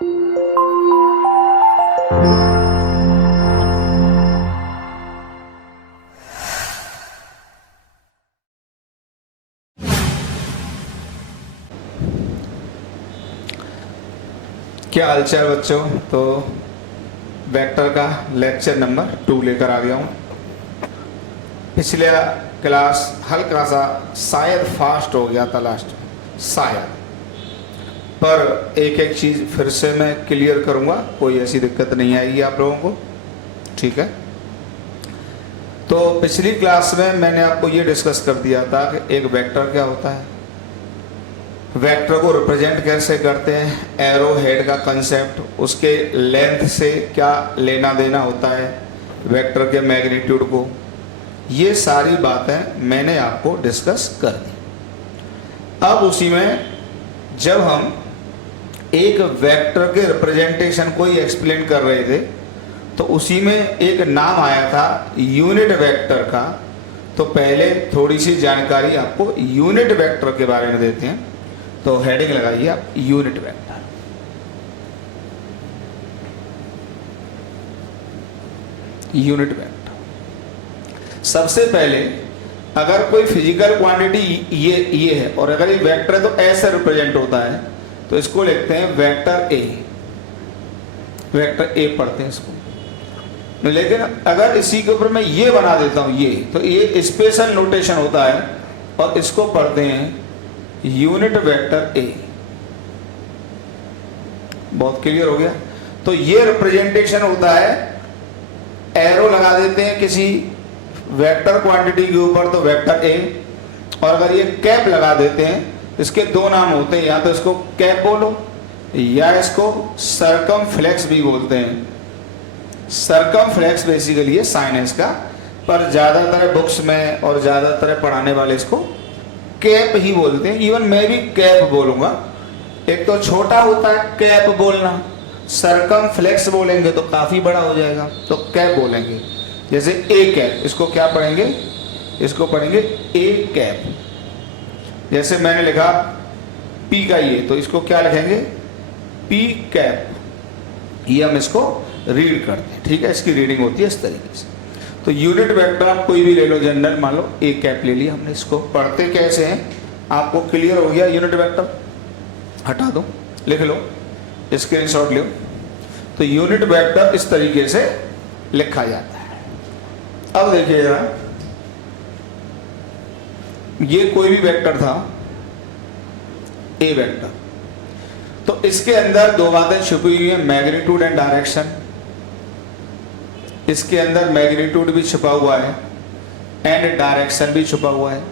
क्या हालचाल बच्चों। तो वेक्टर का लेक्चर नंबर 2 लेकर आ गया हूँ। पिछले क्लास हल्का सा शायद फास्ट हो गया था लास्ट शायद, पर एक एक चीज़ फिर से मैं क्लियर करूँगा, कोई ऐसी दिक्कत नहीं आएगी आप लोगों को, ठीक है। तो पिछली क्लास में मैंने आपको ये डिस्कस कर दिया था कि एक वेक्टर क्या होता है, वेक्टर को रिप्रेजेंट कैसे करते हैं, एरो हेड का कंसेप्ट, उसके लेंथ से क्या लेना देना होता है, वेक्टर के मैग्नीट्यूड को, ये सारी बातें मैंने आपको डिस्कस कर दी। अब उसी में जब हम एक वेक्टर के रिप्रेजेंटेशन को ही एक्सप्लेन कर रहे थे तो उसी में एक नाम आया था यूनिट वेक्टर का। तो पहले थोड़ी सी जानकारी आपको यूनिट वेक्टर के बारे में देते हैं। तो हेडिंग लगाइए आप, यूनिट वेक्टर। यूनिट वेक्टर सबसे पहले अगर कोई फिजिकल क्वांटिटी ये है और अगर ये वेक्टर है तो ऐसे रिप्रेजेंट होता है, तो इसको लिखते हैं वेक्टर ए। वेक्टर ए पढ़ते हैं इसको। लेकिन अगर इसी के ऊपर मैं ये बना देता हूं ये, तो ये स्पेशल नोटेशन होता है और इसको पढ़ते हैं यूनिट वेक्टर ए। बहुत क्लियर हो गया। तो ये रिप्रेजेंटेशन होता है, एरो लगा देते हैं किसी वेक्टर क्वांटिटी के ऊपर तो वेक्टर ए, और अगर ये कैप लगा देते हैं, इसके दो नाम होते हैं, या तो इसको कैप बोलो या इसको सर्कमफ्लेक्स भी बोलते हैं। सर्कमफ्लेक्स बेसिकली है साइन है इसका, पर ज्यादातर बुक्स में और ज्यादातर पढ़ाने वाले इसको कैप ही बोलते हैं। इवन मैं भी कैप बोलूंगा। एक तो छोटा होता है कैप बोलना, सर्कमफ्लेक्स बोलेंगे तो काफी बड़ा हो जाएगा, तो कैप बोलेंगे। जैसे ए कैप, इसको क्या पढ़ेंगे, इसको पढ़ेंगे ए कैप। जैसे मैंने लिखा पी का ये, तो इसको क्या लिखेंगे, पी कैप। ये हम इसको रीड करते हैं, ठीक है। इसकी रीडिंग होती है इस तरीके से। तो यूनिट वेक्टर आप कोई भी ले लो, जनरल मान लो ए कैप ले लिया हमने। इसको पढ़ते कैसे हैं आपको क्लियर हो गया। यूनिट वेक्टर हटा दो, लिख लो, स्क्रीनशॉट लो। तो यूनिट वेक्टर इस तरीके से लिखा जाता है। अब देखिएगा, ये कोई भी वेक्टर था, ए वेक्टर, तो इसके अंदर दो बातें छुपी हुई है, मैग्नीट्यूड एंड डायरेक्शन। इसके अंदर मैग्नीट्यूड भी छुपा हुआ है एंड डायरेक्शन भी छुपा हुआ है।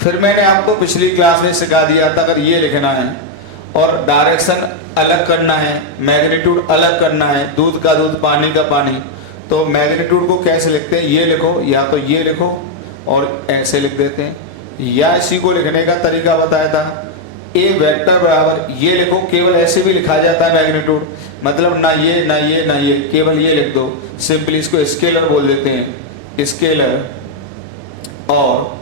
फिर मैंने आपको पिछली क्लास में सिखा दिया था, अगर ये लिखना है और डायरेक्शन अलग करना है, मैग्नीट्यूड अलग करना है, दूध का दूध पानी का पानी, तो मैग्नीट्यूड को कैसे लिखते हैं, ये लिखो या तो ये लिखो और ऐसे लिख देते हैं, या इसी को लिखने का तरीका बताया था, ए वेक्टर बराबर ये लिखो। केवल ऐसे भी लिखा जाता है मैग्नीट्यूड, मतलब ना ये ना ये ना ये, केवल ये लिख दो। सिंपली इसको स्केलर बोल देते हैं, स्केलर और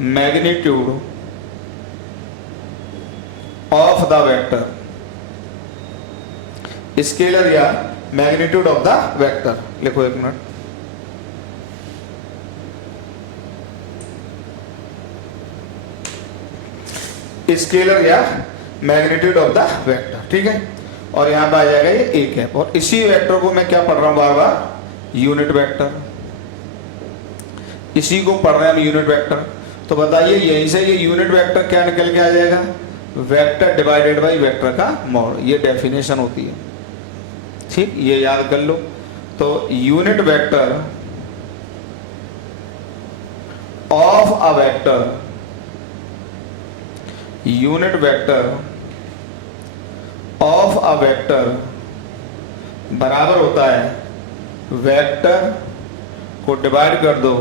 magnitude of the vector, scalar या मैग्नीट्यूड ऑफ द वेक्टर लिखो। एक मिनट, स्केलर या मैग्नीट्यूड ऑफ द वेक्टर, ठीक है। और यहां पर आ जाएगा ये ए कैप, और इसी वेक्टर को मैं क्या पढ़ रहा हूं बार बार, यूनिट वेक्टर। इसी को पढ़ रहे हैं हम, यूनिट वेक्टर। तो बताइए यहीं से ये यूनिट वेक्टर क्या निकल के आ जाएगा, वेक्टर डिवाइडेड बाई वेक्टर का मॉड। ये डेफिनेशन होती है, ठीक, ये याद कर लो। तो unit vector of a vector, unit vector of a vector बराबर होता है वेक्टर को डिवाइड कर दो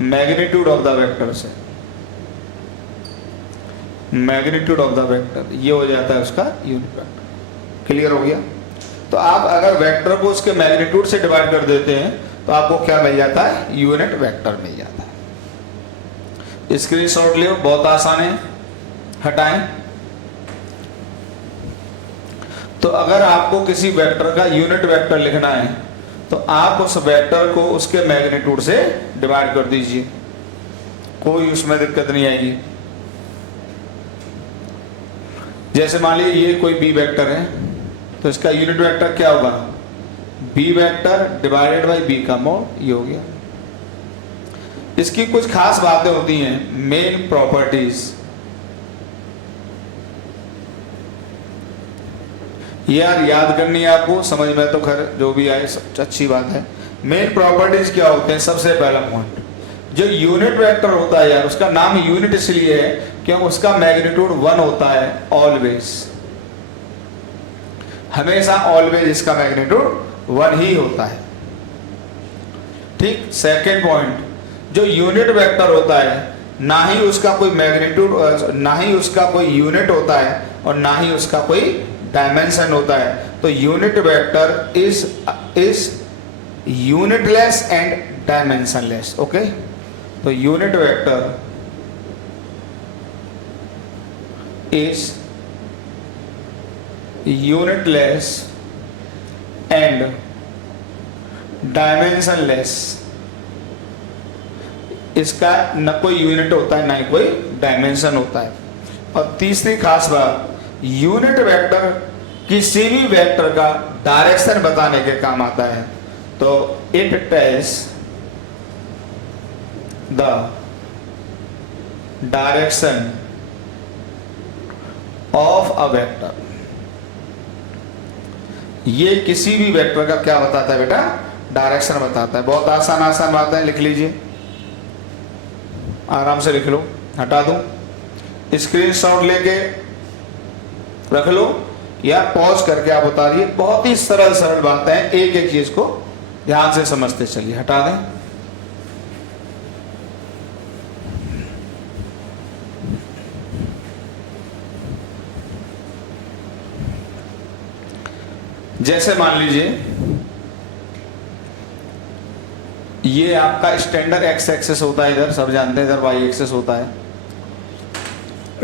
मैग्नीट्यूड ऑफ द वेक्टर से। मैग्नीट्यूड ऑफ द वेक्टर ये हो जाता है उसका यूनिट वेक्टर। क्लियर हो गया। तो आप अगर वेक्टर को उसके मैग्नीट्यूड से डिवाइड कर देते हैं तो आपको क्या मिल जाता है, यूनिट वेक्टर मिल जाता है। स्क्रीनशॉट लियो, बहुत आसान है, हटाएं। तो अगर आपको किसी वेक्टर का यूनिट वेक्टर लिखना है तो आप उस वेक्टर को उसके मैग्नीट्यूड से डिवाइड कर दीजिए, कोई उसमें दिक्कत नहीं आएगी। जैसे मान लीजिए ये कोई बी वेक्टर है तो इसका यूनिट वेक्टर क्या होगा, B vector divided by B का मॉड, ये हो गया। इसकी कुछ खास बातें होती हैं, मेन प्रॉपर्टीज, यार याद करनी है आपको, समझ में तो खैर जो भी आए अच्छी बात है। मेन प्रॉपर्टीज क्या होते हैं, सबसे पहला पॉइंट, जो यूनिट वेक्टर होता है यार उसका नाम यूनिट इसलिए है क्योंकि उसका मैग्नीट्यूड 1 होता है, ऑलवेज, हमेशा ऑलवेज इसका मैग्नीट्यूड 1 ही होता है। ठीक। सेकेंड पॉइंट, जो यूनिट वेक्टर होता है ना ही उसका कोई मैग्नीट्यूड, ना ही उसका कोई यूनिट होता है और ना ही उसका कोई डायमेंशन होता है। तो unit vector is unitless and dimensionless. Okay, तो unit vector is unitless and dimensionless. इसका न कोई यूनिट होता है ना ही कोई डायमेंशन होता है। और तीसरी खास बात, यूनिट वेक्टर किसी भी वेक्टर का डायरेक्शन बताने के काम आता है। तो it tells the direction of a vector. ये किसी भी वेक्टर का क्या बताता है बेटा, डायरेक्शन बताता है। बहुत आसान आसान बातें, लिख लीजिए, आराम से लिख लो, हटा दूं, स्क्रीनशॉट लेके रख लो या पॉज करके आप बता दिए। बहुत ही सरल सरल बातें हैं, एक एक चीज को ध्यान से समझते चलिए। हटा दें, जैसे मान लीजिए ये आपका स्टैंडर्ड एक्स एक्सेस होता है, इधर सब जानते हैं, इधर वाई एक्सेस होता है।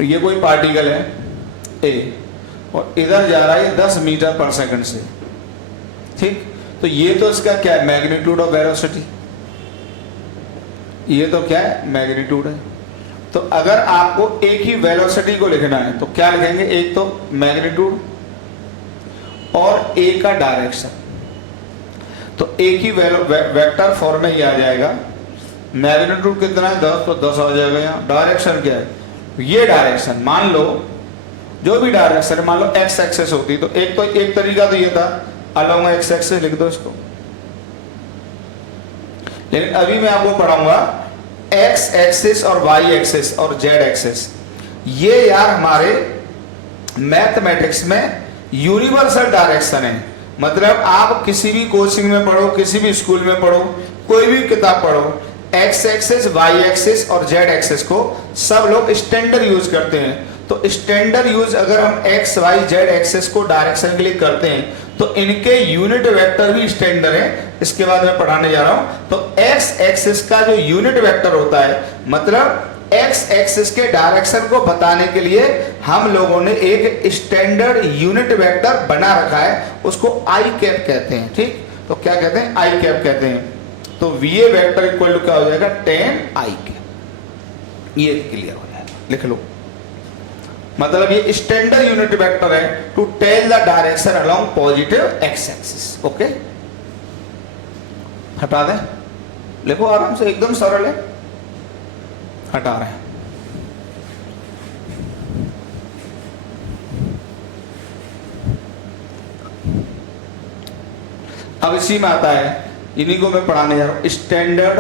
ये कोई पार्टिकल है ए और इधर जा रहा है 10 मीटर पर सेकंड से। ठीक, तो ये तो इसका क्या है, मैग्नीट्यूड ऑफ वेलोसिटी। ये तो क्या है, मैग्नीट्यूड है। तो अगर आपको एक ही वेलोसिटी को लिखना है तो क्या लिखेंगे, एक तो मैग्नीट्यूड और ए का डायरेक्शन। तो एक ही वेक्टर फॉर्म में ही आ जाएगा। मैग्नीट्यूड कितना है, 10, तो 10 आ जाएगा। यहाँ डायरेक्शन क्या है, ये डायरेक्शन मान लो, जो भी डायरेक्शन मान लो एक्स एक्सेस होती, तो एक तरीका तो ये था अलोंग एक्स एक्सेस लिख दो इसको। लेकिन अभी मैं आपको पढ़ाऊंगा एक्स एक्सिस और वाई एक्सिस और जेड एक्सिस। ये यार हमारे मैथमेटिक्स में यूनिवर्सल डायरेक्शन है। मतलब आप किसी भी कोचिंग में पढ़ो, किसी भी स्कूल में पढ़ो, कोई भी किताब पढ़ो, एक्स एक्सिस, वाई एक्सिस और जेड एक्सिस को सब लोग स्टैंडर्ड यूज करते हैं। तो स्टैंडर्ड यूज अगर हम एक्स वाई जेड एक्सिस को डायरेक्शन के लिए करते हैं तो इनके यूनिट वेक्टर भी स्टैंडर्ड है। इसके बाद मैं पढ़ाने जा रहा हूं। तो एक्स एक्सिस का जो यूनिट वेक्टर होता है, मतलब एक्स एक्सिस के डायरेक्शन को बताने के लिए हम लोगों ने एक स्टैंडर्ड यूनिट वेक्टर बना रखा है, उसको आई कैप कहते हैं। ठीक, तो क्या कहते हैं, आई कैप कहते हैं। तो वीए वेक्टर इक्वल टू क्या हो जाएगा, 10 आई कैप। ये क्लियर हो जाएगा, लिख लो। मतलब ये स्टैंडर्ड यूनिट वेक्टर है to tell the direction along positive X axis. Okay, हटा दें, लिखो आराम से, एकदम सरल है। हटा रहे हैं। अब इसी में आता है, इन्हीं को मैं पढ़ाने जा रहा हूं, स्टैंडर्ड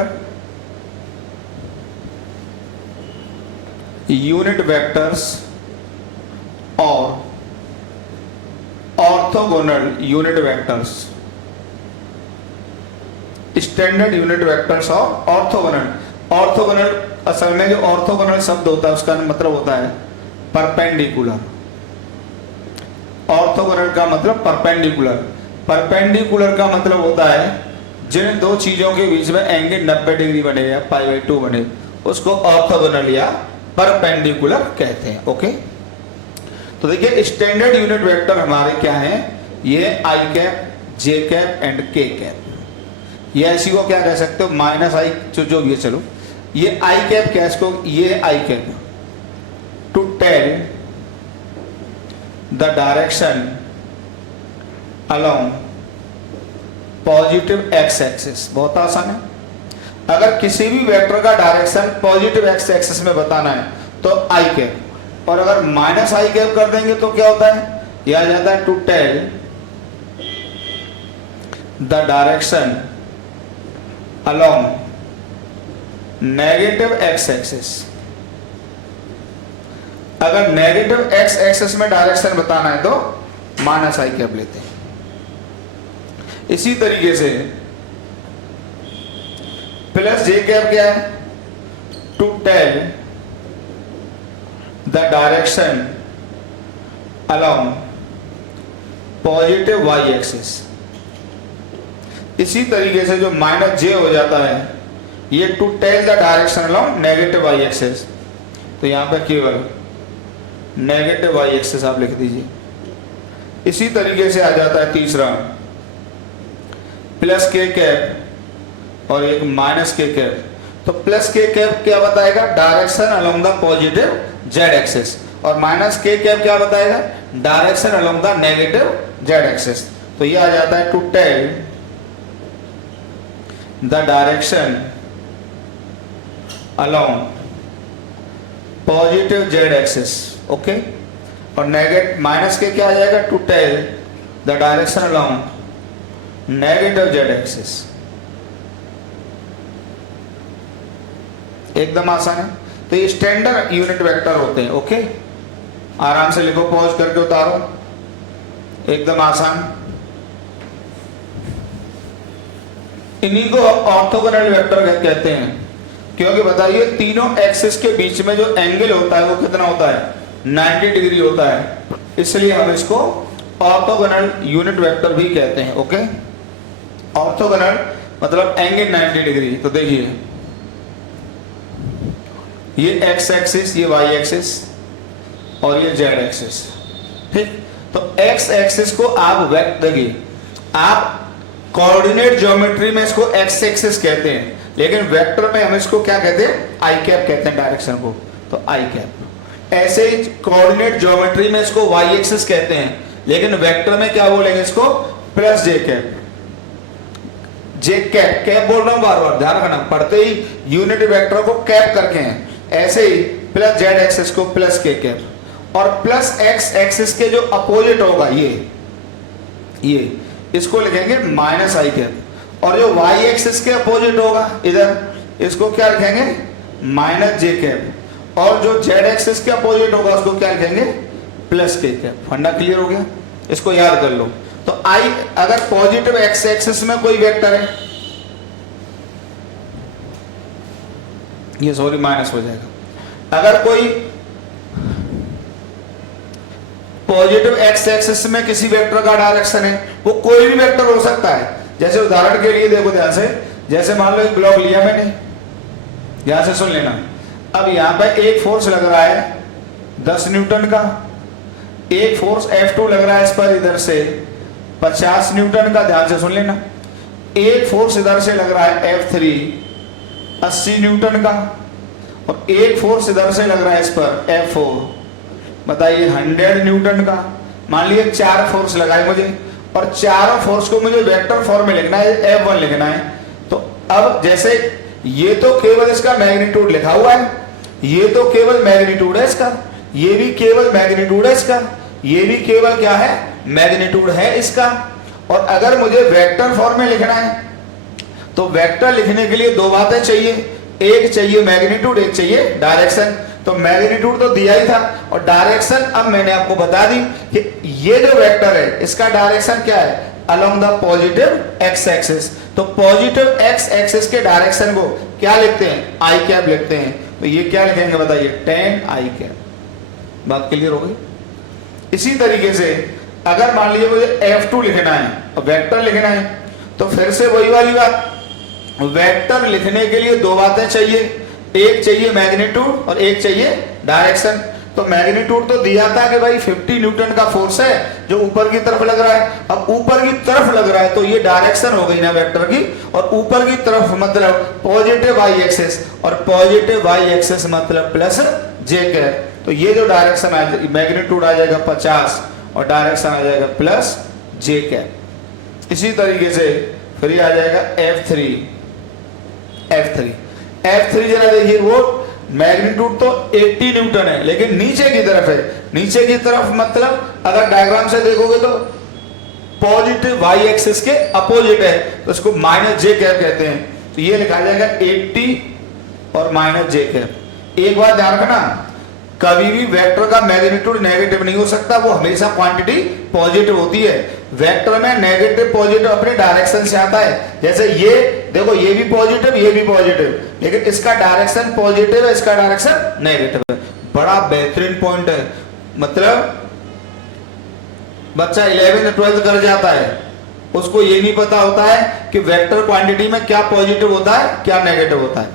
यूनिट वेक्टर्स और orthogonal unit vectors. Standard unit vectors और ऑर्थोगोनल। ऑर्थोगोनल असल में जो ऑर्थोगोनल शब्द होता है उसका मतलब होता है परपेंडिकुलर। ऑर्थोगोनल का मतलब परपेंडिकुलर। परपेंडिकुलर का मतलब होता है जिन दो चीजों के बीच में एंगल 90 डिग्री बने या π/2 बने, उसको ऑर्थोगोनल या परपेंडिकुलर कहते हैं। ओके, तो देखिए स्टैंडर्ड यूनिट वेक्टर हमारे क्या हैं, ये I cap, J cap and के कैप। ये ऐसी को क्या कह सकते हो, माइनस आई, जो ये चलो, ये आई कैप क्या है इसको, ये I cap to tell the direction along positive X axis. बहुत आसान है, अगर किसी भी वेक्टर का डायरेक्शन पॉजिटिव एक्स एक्सिस में बताना है तो आई कैप, और अगर माइनस आई कैप कर देंगे तो क्या होता है, यह आ जाता है to tell the direction along negative X axis. अगर नेगेटिव एक्स एक्सिस में डायरेक्शन बताना है तो माइनस आई कैप लेते हैं। इसी तरीके से प्लस जे कैप क्या है, to tell the direction along positive Y axis. इसी तरीके से जो माइनस जे हो जाता है ये to tell the direction along negative Y axis, तो यहां पर केवल नेगेटिव वाई एक्सिस आप लिख दीजिए। इसी तरीके से आ जाता है तीसरा प्लस के कैप और एक माइनस के कैप। तो प्लस के कैप क्या बताएगा, direction along the positive Z axis, और माइनस के कैप क्या बताएगा, direction along the negative Z axis. तो ये आ जाता है to tell the direction along positive Z axis, okay. और नेगेटिव माइनस के क्या आ जाएगा, to tell the direction along negative Z axis. एकदम आसान है। तो ये स्टैंडर्ड यूनिट वेक्टर होते हैं, ओके। आराम से लिखो, पॉज करके उतारो, एकदम आसान। इन्हीं को ऑर्थोगोनल वेक्टर कहते हैं, क्योंकि बताइए तीनों एक्सिस के बीच में जो एंगल होता है वो कितना होता है, 90 डिग्री होता है, इसलिए हम इसको ऑर्थोगोनल यूनिट वेक्टर भी कहते हैं, ओके। ऑर्थोगोनल मतलब एंगल 90 डिग्री। तो देखिए ये एक्स एक्सिस, ये वाई एक्सिस और ये जेड एक्सिस, ठीक। तो एक्स एक्सिस को आप देखिए, आप कोऑर्डिनेट ज्योमेट्री में इसको एक्स एक्सिस कहते हैं, लेकिन वेक्टर में हम इसको क्या कहते हैं, आई कैप कहते हैं डायरेक्शन को, तो आई कैप। ऐसे ही कोऑर्डिनेट ज्योमेट्री में इसको वाई एक्सिस कहते हैं, लेकिन वेक्टर में क्या बोलेंगे इसको, प्लस जे कैप। जे कैप, कैप बोल रहा हूं बार बार, ध्यान रखना, पढ़ते ही यूनिट वेक्टर को कैप करके हैं। ऐसे ही प्लस जेड एक्सिस को प्लस के कैप, और प्लस एक्स एक्सिस के जो अपोजिट होगा ये इसको लिखेंगे माइनस आई कैप, और जो वाई एक्सिस के अपोजिट होगा इधर, इसको क्या लिखेंगे, माइनस जे कैप, और जो जेड एक्सिस के अपोजिट होगा उसको क्या लिखेंगे, प्लस के कैप। फंडा क्लियर हो गया, इसको याद कर लो। तो आई, अगर पॉजिटिव एक्स एक्सिस में कोई वेक्टर है, ये सॉरी माइनस हो जाएगा। अगर कोई पॉजिटिव एक्स एक्सिस में किसी वेक्टर का डायरेक्शन है, वो कोई भी वेक्टर हो सकता है। जैसे उदाहरण के लिए देखो ध्यान से, जैसे मान लो एक ब्लॉक लिया मैंने, यहां से सुन लेना। अब यहां पर एक फोर्स लग रहा है 10 न्यूटन का, एक फोर्स F2 लग रहा है इस पर इधर से 50 न्यूटन का, ध्यान से सुन लेना। एक फोर्स इधर से लग रहा है F3 80 न्यूटन का, और एक फोर्स इधर से लग रहा है इस पर F4 बताइए 100 न्यूटन का। मान लीजिए 4 फोर्स लगाए मुझे, और चारों फोर्स को मुझे वेक्टर फॉर्म में लिखना है, F1 लिखना है। तो अब जैसे ये तो केवल इसका मैग्नीट्यूड लिखा हुआ है, ये तो केवल मैग्नीट्यूड है इसका, ये भी केवल मैग्नीट्यूड है इसका, ये भी केवल क्या है, मैग्नीट्यूड है इसका। और अगर मुझे वेक्टर फॉर्म में लिखना है तो वेक्टर लिखने के लिए दो बातें चाहिए, एक चाहिए मैग्नीट्यूड, एक चाहिए डायरेक्शन। तो मैग्नीट्यूड तो दिया ही था, और डायरेक्शन अब मैंने आपको बता दी कि ये जो वेक्टर है इसका डायरेक्शन क्या है, along the positive X axis. तो पॉजिटिव एक्स एक्सिस के डायरेक्शन को क्या लिखते हैं, आई कैप लिखते हैं। तो ये क्या लिखेंगे बताइए, tan आई कैप। बात क्लियर हो गई। इसी तरीके से अगर मान लीजिए मुझे F2 लिखना है और वेक्टर लिखना है, तो फिर से वही वाली बात, वेक्टर लिखने के लिए दो बातें चाहिए, एक चाहिए मैग्नीट्यूड और एक चाहिए डायरेक्शन। तो मैग्नीट्यूड तो दिया था कि भाई 50 न्यूटन का फोर्स है जो ऊपर की तरफ लग रहा है। अब ऊपर की तरफ लग रहा है तो ये डायरेक्शन हो गई ना वेक्टर की, और ऊपर की तरफ मतलब पॉजिटिव वाई एक्सेस, और पॉजिटिव वाई एक्सेस मतलब प्लस जे कैप। तो ये जो डायरेक्शन आ मैग्नीट्यूड आ जाएगा 50 और डायरेक्शन आ जाएगा प्लस जे कैप। इसी तरीके से फिर ये आ जाएगा F3 जरा देखिए, वो मैग्नीट्यूड तो 80 न्यूटन है लेकिन नीचे की तरफ है। नीचे की तरफ मतलब अगर डायग्राम से देखोगे तो पॉजिटिव वाई एक्सिस के अपोजिट है, तो इसको माइनस जे कैप कहते हैं। तो ये लिखा जाएगा 80 और माइनस जे कैप। एक बात ध्यान रखना, कभी भी वेक्टर का मैग्नीट्यूड नेगेटिव नहीं हो सकता, वो हमेशा क्वांटिटी पॉजिटिव होती है। वेक्टर में नेगेटिव पॉजिटिव अपने डायरेक्शन से आता है। जैसे ये देखो, ये भी पॉजिटिव ये भी पॉजिटिव, लेकिन इसका डायरेक्शन पॉजिटिव है, इसका डायरेक्शन नेगेटिव है। बड़ा बेहतरीन पॉइंट है। मतलब बच्चा 11th 12th कर जाता है, उसको ये नहीं पता होता है कि वेक्टर क्वांटिटी में क्या पॉजिटिव होता है क्या नेगेटिव होता है।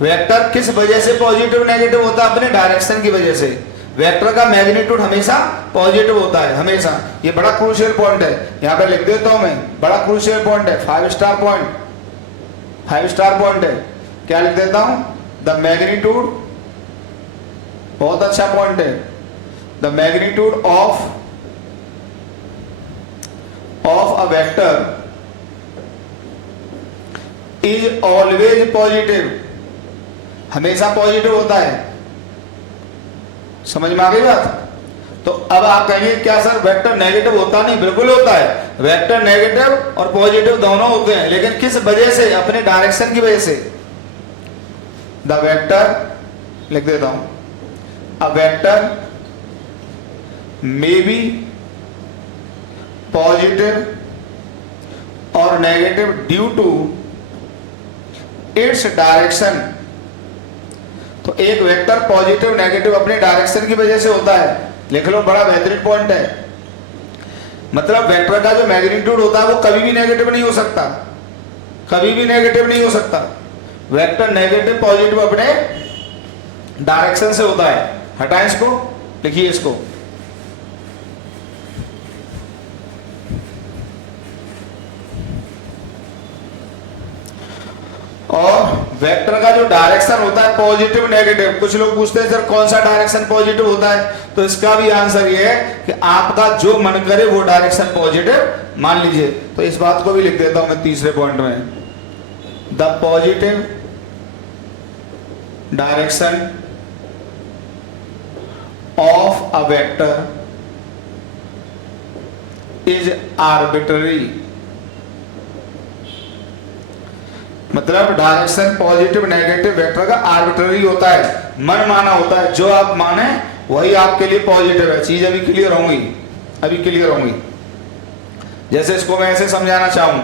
वेक्टर किस वजह से पॉजिटिव नेगेटिव होता है? अपने डायरेक्शन की वजह से। वेक्टर का मैग्नीट्यूड हमेशा पॉजिटिव होता है, हमेशा। ये बड़ा क्रूशियल पॉइंट है, यहां पे लिख देता हूं मैं, बड़ा क्रूशियल पॉइंट है, 5 स्टार पॉइंट, 5 स्टार पॉइंट है। क्या लिख देता हूं? द मैग्नीट्यूड, बहुत अच्छा पॉइंट है, the magnitude of a vector is always positive, हमेशा पॉजिटिव होता है। समझ में आ गई बात? तो अब आप कहेंगे क्या सर वेक्टर नेगेटिव होता नहीं? बिल्कुल होता है, वेक्टर नेगेटिव और पॉजिटिव दोनों होते हैं, लेकिन किस वजह से? अपने डायरेक्शन की वजह से। द वेक्टर लिख देता हूं, a vector may be positive और negative due to its direction. तो एक वेक्टर पॉजिटिव नेगेटिव अपने डायरेक्शन की वजह से होता है। लिख लो, बड़ा बेहतरीन पॉइंट है। मतलब वेक्टर का जो मैग्नीट्यूड होता है वो कभी भी नेगेटिव नहीं हो सकता, कभी भी नेगेटिव नहीं हो सकता। वेक्टर नेगेटिव पॉजिटिव अपने डायरेक्शन से होता है। हटाएं इसको, लिखिए इसको, और वेक्टर का जो डायरेक्शन होता है पॉजिटिव नेगेटिव। कुछ लोग पूछते हैं सर कौन सा डायरेक्शन पॉजिटिव होता है, तो इसका भी आंसर ये है कि आपका जो मन करे वो डायरेक्शन पॉजिटिव मान लीजिए। तो इस बात को भी लिख देता हूं मैं तीसरे पॉइंट में, the positive direction of a vector is arbitrary. मतलब डायरेक्शन पॉजिटिव नेगेटिव वेक्टर का आर्बिट्ररी होता है, मन माना होता है। जो आप माने वही आपके लिए पॉजिटिव है। चीज अभी क्लियर होंगी, अभी क्लियर होंगी। जैसे इसको मैं ऐसे समझाना चाहूं,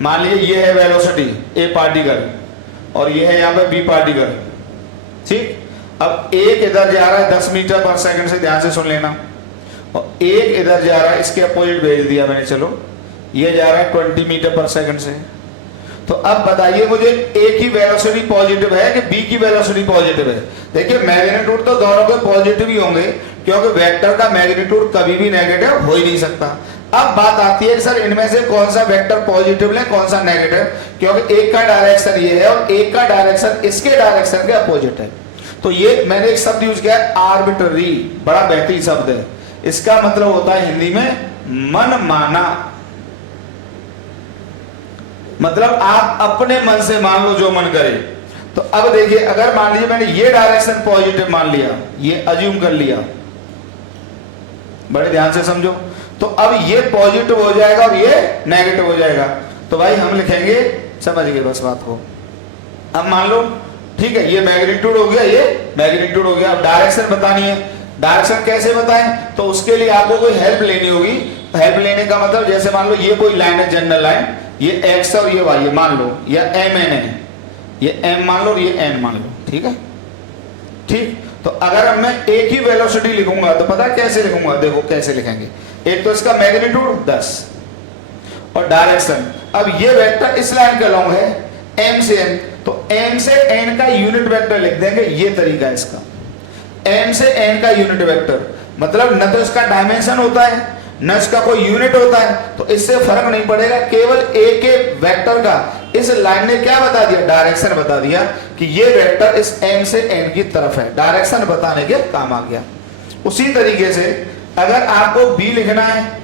मान लीजिए ये है वेलोसिटी ए पार्टिकल और ये है यहाँ पे बी पार्टिकल, ठीक। अब एक इधर जा रहा है 10 मीटर पर सेकंड से, ध्यान से सुन लेना, और एक इधर जा रहा है, इसके अपोजिट भेज दिया मैंने, चलो ये जा रहा है 20 मीटर पर सेकंड से। तो अब बताइए मुझे ए की वेलोसिटी पॉजिटिव है कि बी की वेलोसिटी पॉजिटिव है? देखिए मैग्नीट्यूड तो दोनों के पॉजिटिव ही होंगे, क्योंकि वेक्टर का मैग्नीट्यूड कभी भी नेगेटिव हो ही नहीं सकता। अब बात आती है सर इनमें से कौन सा वेक्टर पॉजिटिव है कौन सा नेगेटिव, क्योंकि एक का डायरेक्शन ये है और एक का डायरेक्शन इसके डायरेक्शन के अपोजिट है। तो ये मैंने एक शब्द यूज किया है आर्बिट्ररी, बड़ा बेहतरीन शब्द है। इसका मतलब होता है हिंदी में मन माना। मतलब आप अपने मन से मान लो जो मन करे। तो अब देखिए अगर मान लीजिए मैंने ये डायरेक्शन पॉजिटिव मान लिया, ये अज्यूम कर लिया, बड़े ध्यान से समझो, तो अब ये पॉजिटिव हो जाएगा और ये नेगेटिव हो जाएगा। तो भाई हम लिखेंगे, समझ गए बस बात को। अब मान लो ठीक है, ये मैग्नीट्यूड हो गया, ये मैग्नीट्यूड हो गया। अब डायरेक्शन बतानी है, डायरेक्शन कैसे बताएं? तो उसके लिए आपको कोई हेल्प लेनी होगी। हेल्प लेने का मतलब जैसे मान लो ये कोई लाइन है, जनरल लाइन, ये एक्स और ये वाई मान लो, या एम एन है, ये एम मान लो और ये एन मान लो, ठीक है, ठीक। तो अगर मैं एक ही वेलोसिटी लिखूंगा तो पता कैसे लिखूंगा? देखो कैसे लिखेंगे। एक तो इसका मैग्नीट्यूड 10 और डायरेक्शन। अब ये वेक्टर इस लाइन का लॉन्ग है एम से एन, तो एम से एन का यूनिट वेक्टर लिख देंगे, ये तरीका है इसका। m से n का यूनिट वेक्टर, मतलब न तो इसका डायमेंशन होता है न इसका कोई यूनिट होता है, तो इससे फर्क नहीं पड़ेगा। केवल एक एक वेक्टर का इस लाइन ने क्या बता दिया, डायरेक्शन बता दिया कि ये वेक्टर इस m से n की तरफ है, डायरेक्शन बताने के काम आ गया। उसी तरीके से अगर आपको b लिखना है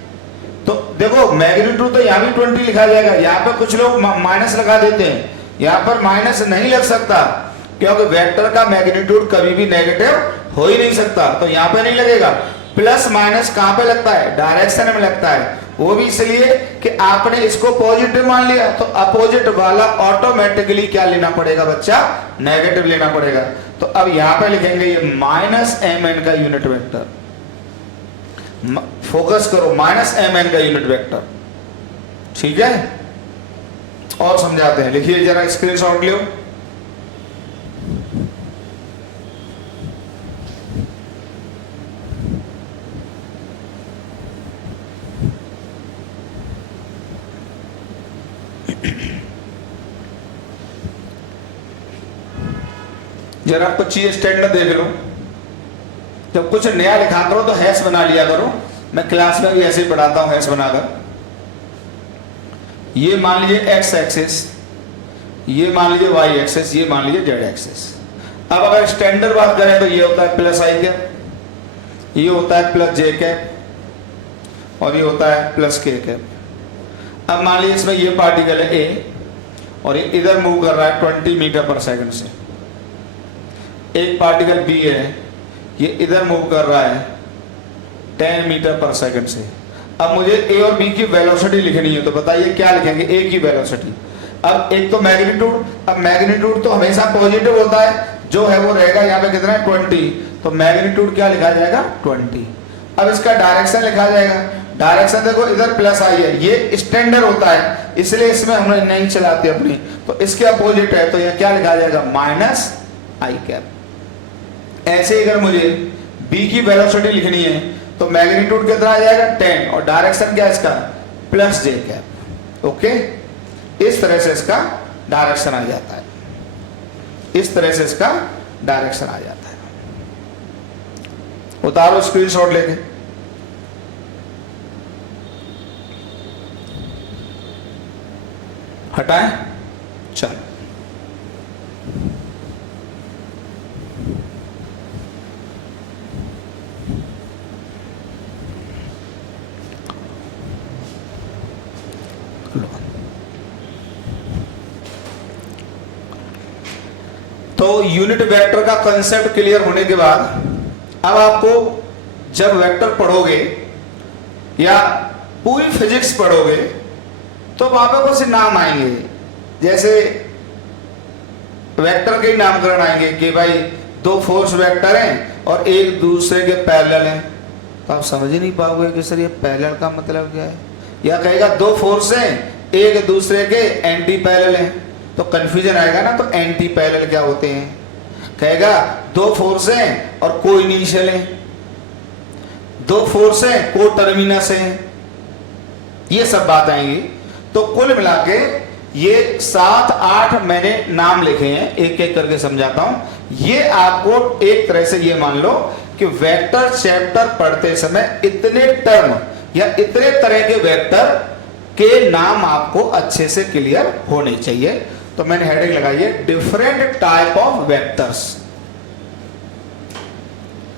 तो देखो मैग्नीट्यूड तो यहाँ भी 20 लिखा जाएगा, यहाँ पर कुछ लोग माइनस लगा देते हैं, यहाँ पर माइनस नहीं लग सकता क्योंकि वेक्टर का मैग्नीट्यूड कभी भी नेगेटिव हो ही नहीं सकता, तो यहाँ पे नहीं लगेगा। प्लस माइनस कहां पे लगता है, डायरेक्शन में लगता है, वो भी इसलिए कि आपने इसको पॉजिटिव मान लिया, तो अपोजिट वाला ऑटोमेटिकली क्या लेना पड़ेगा बच्चा, नेगेटिव लेना पड़ेगा। तो अब यहां पे लिखेंगे ये माइनस एम एन का यूनिट वेक्टर, फोकस करो, माइनस एम एन का यूनिट वेक्टर, ठीक है। और समझाते हैं, लिखिए जरा, स्क्रीनशॉट लियो। जरा कुछ चीज स्टैंडर्ड देख लो, जब कुछ नया लिखा करो तो हैश बना लिया करो, मैं क्लास में भी ऐसे ही पढ़ाता हूं हैश बनाकर। ये मान लीजिए एक्स एक्सिस, ये मान लीजिए वाई एक्सिस, ये मान लीजिए जेड एक्सिस। अब अगर स्टैंडर्ड बात करें तो ये होता है प्लस आई कैप, ये होता है प्लस जे कैप, और ये होता है प्लस के कैप। अब मान लीजिए इसमें ये पार्टिकल है ए और ये इधर मूव कर रहा है 20 मीटर पर सेकंड से, एक पार्टिकल बी है ये इधर मूव कर रहा है 10 मीटर पर सेकंड से। अब मुझे ए और बी की वेलोसिटी लिखनी है, तो बताइए क्या लिखेंगे, ए की वेलोसिटी। अब एक तो मैग्नीट्यूड, अब मैग्नीट्यूड तो हमेशा पॉजिटिव होता है, जो है वो रहेगा यहाँ पे कितना है 20, तो मैग्नीट्यूड क्या लिखा जाएगा 20। अब इसका डायरेक्शन लिखा जाएगा, डायरेक्शन देखो इधर प्लस आई है, ये स्टैंडर्ड होता है इसलिए इसमें हम नहीं चलाते अपनी, तो इसके अपोजिट है तो यह क्या लिखा जाएगा माइनस आई कैप। ऐसे ही अगर मुझे b की वेलोसिटी लिखनी है तो मैग्नीट्यूड कितना आ जाएगा 10 और डायरेक्शन क्या है इसका प्लस जे कैप। ओके, इस तरह से इसका डायरेक्शन आ जाता है, इस तरह से इसका डायरेक्शन आ जाता है। उतारो स्क्रीनशॉट लेके, हटाएं, चलो। तो यूनिट वेक्टर का कंसेप्ट क्लियर होने के बाद अब आपको जब वेक्टर पढ़ोगे या पूरी फिजिक्स पढ़ोगे तो वहां पर कुछ नाम आएंगे, जैसे वेक्टर के नामकरण आएंगे कि भाई दो फोर्स वेक्टर हैं और एक दूसरे के पैरेलल हैं, तो आप समझ ही नहीं पाओगे कि सर ये पैरेलल का मतलब क्या है। या कहेगा दो फोर्स हैं एक दूसरे के एंटी पैरेलल हैं, तो कंफ्यूजन आएगा ना, तो एंटी पैरेलल क्या होते हैं। कहेगा दो फोर्स हैं और को इनिशियल है, दो फोर्स हैं को टर्मिनस है, ये सब बात आएंगी। तो कुल मिला के ये 7-8 मैंने नाम लिखे हैं, एक एक करके समझाता हूं। ये आपको एक तरह से ये मान लो कि वेक्टर चैप्टर पढ़ते समय इतने टर्म या इतने तरह के वेक्टर के नाम आपको अच्छे से क्लियर होने चाहिए। तो मैंने हेडिंग लगाई है different type of vectors,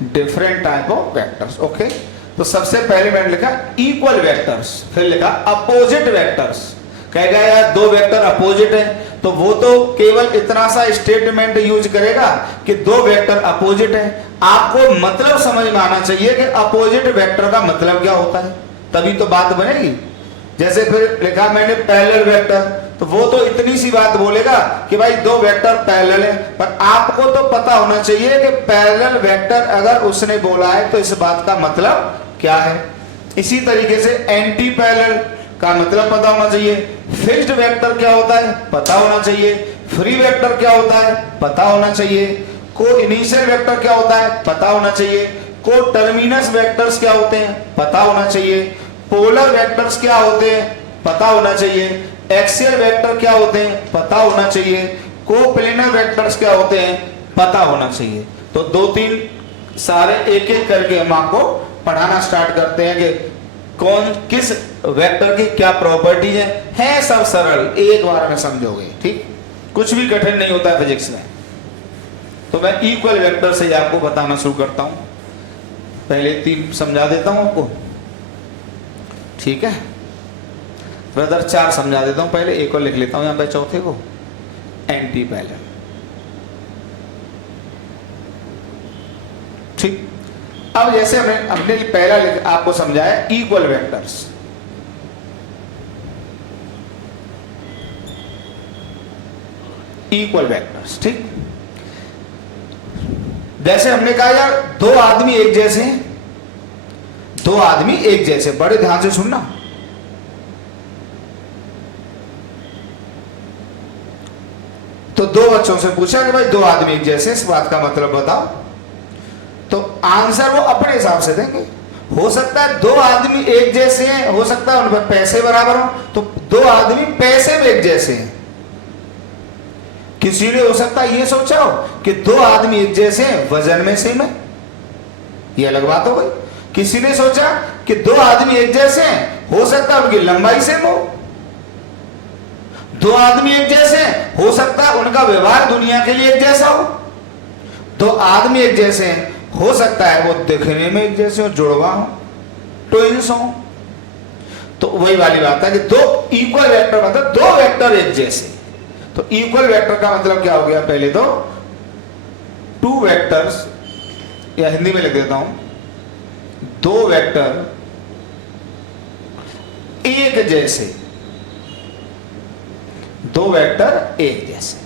different type of vectors. Okay, तो सबसे पहले मैंने लिखा इक्वल वेक्टर्स, फिर लिखा अपोजिट वेक्टर्स। कहेगा यार दो वेक्टर अपोजिट है, तो वो तो केवल इतना सा स्टेटमेंट यूज करेगा कि दो वेक्टर अपोजिट है। आपको मतलब समझ में आना चाहिए कि अपोजिट वेक्टर का मतलब क्या होता है, तभी तो बात बनेगी। जैसे फिर लिखा मैंने पैरेलल वेक्टर, तो वो तो इतनी सी बात बोलेगा कि भाई दो वेक्टर पैरेलल है, पर आपको तो पता होना चाहिए कि पैरेलल वेक्टर अगर उसने बोला है तो इस बात का मतलब क्या है। इसी तरीके से एंटी पैरेलल का मतलब पता होना चाहिए, फिक्स्ड वेक्टर क्या होता है पता होना चाहिए, फ्री वेक्टर क्या होता है पता होना चाहिए, को इनिशियल वेक्टर क्या होता है पता होना चाहिए, को टर्मिनस वेक्टर्स क्या होते हैं पता होना चाहिए, पोलर वेक्टर्स क्या होते हैं पता होना चाहिए, एक्सियल वेक्टर क्या होते हैं पता होना चाहिए, कोप्लेनर वेक्टर्स क्या होते हैं पता होना चाहिए। तो 2-3 सारे एक एक करके हम आपको पढ़ाना स्टार्ट करते हैं कि कौन किस वेक्टर की क्या प्रॉपर्टीज है सब सरल, एक बार में समझोगे। ठीक, कुछ भी कठिन नहीं होता है फिजिक्स में। तो मैं इक्वल वेक्टर से आपको बताना शुरू करता हूं। पहले 3 समझा देता हूं आपको, ठीक है ब्रदर। 4 समझा देता हूं, पहले एक और लिख लेता हूं यहां पे, चौथे को एंटी पैरेलल। ठीक, अब जैसे हमने पहला आपको समझाया इक्वल वेक्टर्स। इक्वल वेक्टर्स, ठीक। जैसे हमने कहा यार 2 आदमी एक जैसे हैं, 2 आदमी एक जैसे, बड़े ध्यान से सुनना। तो 2 बच्चों से पूछा कि भाई 2 आदमी एक जैसे, इस बात का मतलब बताओ। तो आंसर वो अपने हिसाब से देंगे। हो सकता है 2 आदमी एक जैसे हैं, हो सकता है उन पर पैसे बराबर हो, तो 2 आदमी पैसे में एक जैसे हैं। किसी ने हो सकता है ये सोचा हो कि 2 आदमी एक जैसे हैं, वजन में सेम है, ये अलग बात हो गई। किसी ने सोचा कि 2 आदमी एक जैसे हैं, हो सकता है उनकी लंबाई सेम हो। 2 आदमी एक जैसे हैं, हो सकता है उनका व्यवहार दुनिया के लिए एक जैसा हो। 2 आदमी एक जैसे हैं, हो सकता है वो दिखने में एक जैसे हो, जुड़वा हो, ट्विंस हो। तो वही वाली बात है कि 2 इक्वल वेक्टर मतलब 2 वेक्टर एक जैसे। तो इक्वल वेक्टर का मतलब क्या हो गया, पहले तो 2 वेक्टर्स, या हिंदी में लिख देता हूं 2 वेक्टर एक जैसे, 2 वेक्टर एक जैसे।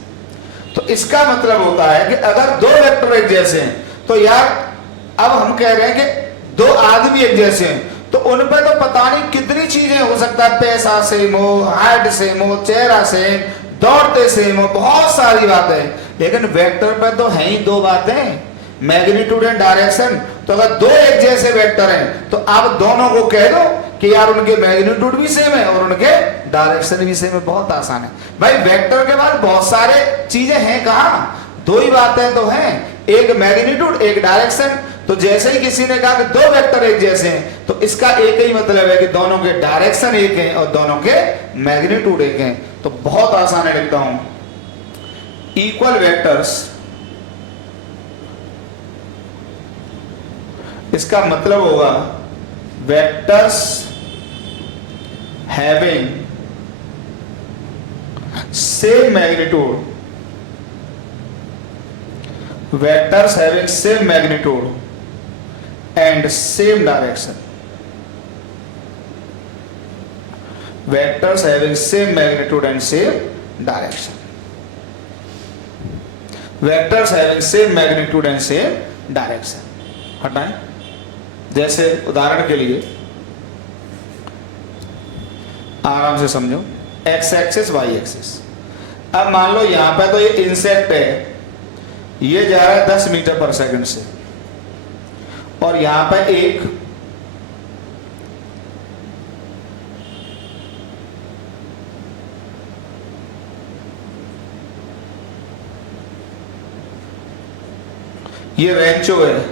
तो इसका मतलब होता है कि अगर 2 वेक्टर एक जैसे हैं, तो यार अब हम कह रहे हैं कि 2 आदमी एक जैसे हैं, तो उन पर तो पता नहीं कितनी चीजें हो सकता है, पैसा सेम हो, हाइट सेम हो, चेहरा सेम, दौड़ते सेम हो, बहुत सारी बातें। लेकिन वेक्टर पर तो है ही 2 बातें, मैग्नीट्यूड एंड डायरेक्शन। तो अगर 2 एक जैसे वेक्टर हैं, तो आप दोनों को कह दो कि यार उनके मैग्नीट्यूड भी सेम है और उनके डायरेक्शन भी सेम है। बहुत आसान है भाई। वेक्टर के बाद बहुत सारे चीजें हैं, कहां 2 ही बातें तो हैं, एक मैग्नीट्यूड एक डायरेक्शन। तो जैसे ही किसी ने कहा कि 2 वेक्टर एक जैसे हैं, तो इसका एक ही मतलब है कि दोनों के डायरेक्शन एक हैं और दोनों के मैग्नीट्यूड एक हैं। तो बहुत आसान है, लिखता हूं इक्वल वेक्टर्स, इसका मतलब होगा vectors having same magnitude, vectors having same magnitude and same direction. Vectors having same magnitude and same direction. Vectors having same magnitude and same direction. हटाएं। जैसे उदाहरण के लिए आराम से समझो, x एक्सिस y एक्सिस। अब मान लो यहां पे तो ये इंसेक्ट है, ये जा रहा है 10 मीटर पर सेकंड से, और यहां पर एक ये रेंचो है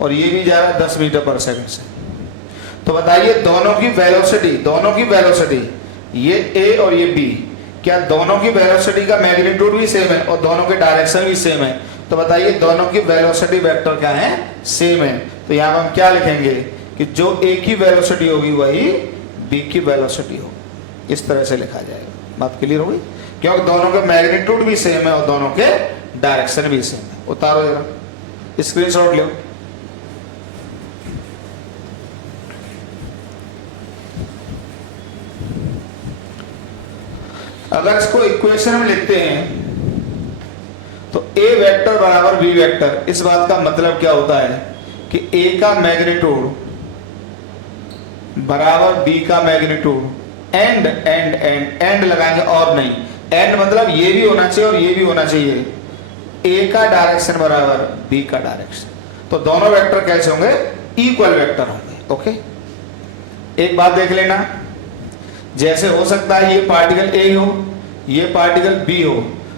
और ये भी जा रहा है 10 मीटर पर सेकंड से। तो बताइए दोनों की वेलोसिटी ये a और ये b, क्या दोनों की वेलोसिटी का मैग्नीट्यूड भी सेम है और दोनों के डायरेक्शन भी सेम है? तो बताइए दोनों की वेलोसिटी वेक्टर क्या है, सेम है। तो यहां हम क्या लिखेंगे कि जो a की वेलोसिटी होगी वही b की वेलोसिटी होगी। इस तरह से लिखा जाएगा। बात क्लियर होगी? क्योंकि दोनों के मैग्नीट्यूड भी सेम है और दोनों के डायरेक्शन भी सेम है। उतारो जरा, स्क्रीनशॉट लो। अगर इसको इक्वेशन में लिखते हैं तो a वेक्टर बराबर b वेक्टर, इस बात का मतलब क्या होता है कि a का मैग्नीट्यूड बराबर b का मैग्नीट्यूड एंड लगाएंगे और नहीं, एंड मतलब ये भी होना चाहिए और ये भी होना चाहिए। a का डायरेक्शन बराबर b का डायरेक्शन, तो दोनों वेक्टर कैसे होंगे, इक्वल वेक्टर होंगे। ओके, एक बात देख लेना, जैसे हो सकता है ये पार्टिकल A हो, ये पार्टिकल B हो,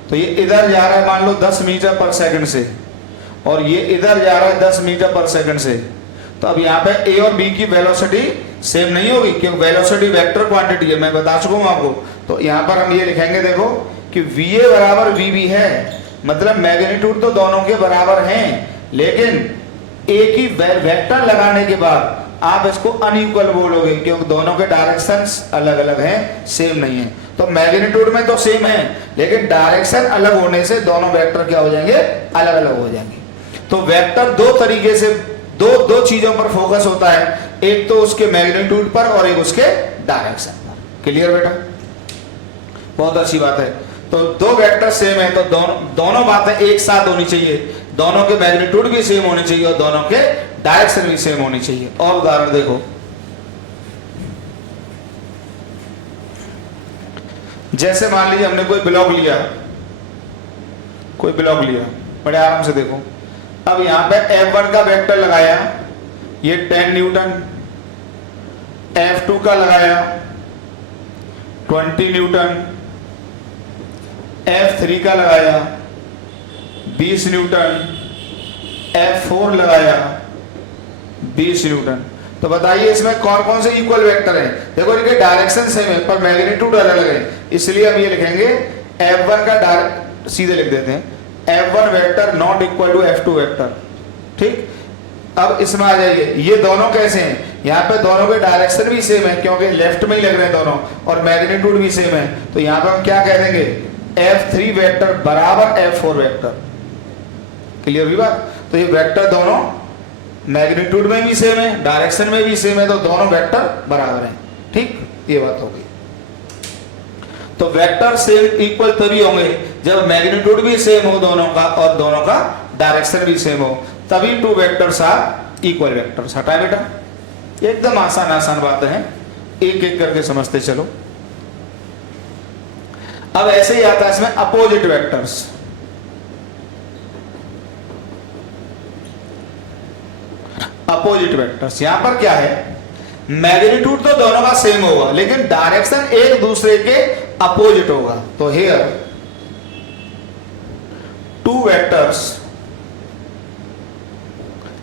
तो ये इधर जा रहा है मान लो 10 मीटर पर सेकंड से और ये इधर जा रहा है 10 मीटर पर सेकंड से, तो अब यहाँ पे ए और बी की वेलोसिटी सेम नहीं होगी, क्योंकि वेलोसिटी वेक्टर क्वांटिटी है, मैं बता चुका हूँ आपको। तो यहाँ पर हम ये लिखेंगे, देखो कि VA बराबर VB है, मतलब मैग्नीट्यूड तो दोनों के बराबर हैं, लेकिन एक ही वेक्टर लगाने के बाद आप इसको अनइक्वल बोलोगे, क्योंकि दोनों के डायरेक्शंस अलग अलग हैं, सेम नहीं है। तो मैग्नीट्यूड में तो सेम है, लेकिन डायरेक्शन अलग होने से दोनों वेक्टर क्या हो जाएंगे, अलग अलग हो जाएंगे। तो वेक्टर दो तरीके से दो चीजों पर फोकस होता है, एक तो उसके मैग्नीट्यूड पर और एक उसके डायरेक्शन पर। क्लियर बेटा, बहुत अच्छी बात है। तो दो वेक्टर सेम है तो दोनों बातें एक साथ होनी चाहिए, दोनों के मैग्नीट्यूड भी सेम होने चाहिए और दोनों के डायरेक्शन भी सेम होनी चाहिए। और उदाहरण देखो, जैसे मान लीजिए हमने कोई ब्लॉक लिया, बड़े आराम से देखो। अब यहां पे F1 का वेक्टर लगाया, ये 10 न्यूटन, F2 का लगाया 20 न्यूटन, F3 का लगाया 20 न्यूटन, F4 लगाया 20 न्यूटन। तो बताइए इसमें कौन कौन से इक्वल वेक्टर हैं? देखो इनके डायरेक्शन सेम है पर मैग्नीट्यूड अलग अलग है, इसलिए हम ये लिखेंगे F1 का सीधे लिख देते हैं F1 vector not equal to F2 vector. ठीक, अब इसमें आ जाइए, ये दोनों कैसे हैं? यहाँ पे दोनों के डायरेक्शन भी सेम है, क्योंकि लेफ्ट में ही लग रहे हैं दोनों, और मैग्नीट्यूड भी सेम है। तो यहाँ पे हम क्या कह देंगे, F3 वेक्टर बराबर F4 वेक्टर। क्लियर हुई बात? तो ये वेक्टर दोनों मैग्नीट्यूड में भी सेम है, डायरेक्शन में भी सेम है, तो दोनों वेक्टर बराबर हैं। ठीक, ये बात हो गई। तो वेक्टर सेम इक्वल तभी होंगे जब मैग्नीट्यूड भी सेम हो दोनों का और दोनों का डायरेक्शन भी सेम हो, तभी two vectors are equal vectors. हटाए बेटा, एकदम आसान बातें हैं, एक एक करके समझते चलो। अब ऐसे ही आता है इसमें अपोजिट वेक्टर्स। अपोजिट वेक्टर्स यहां पर क्या है, मैग्नीट्यूड तो दोनों का सेम होगा, लेकिन डायरेक्शन एक दूसरे के अपोजिट होगा। तो here two vectors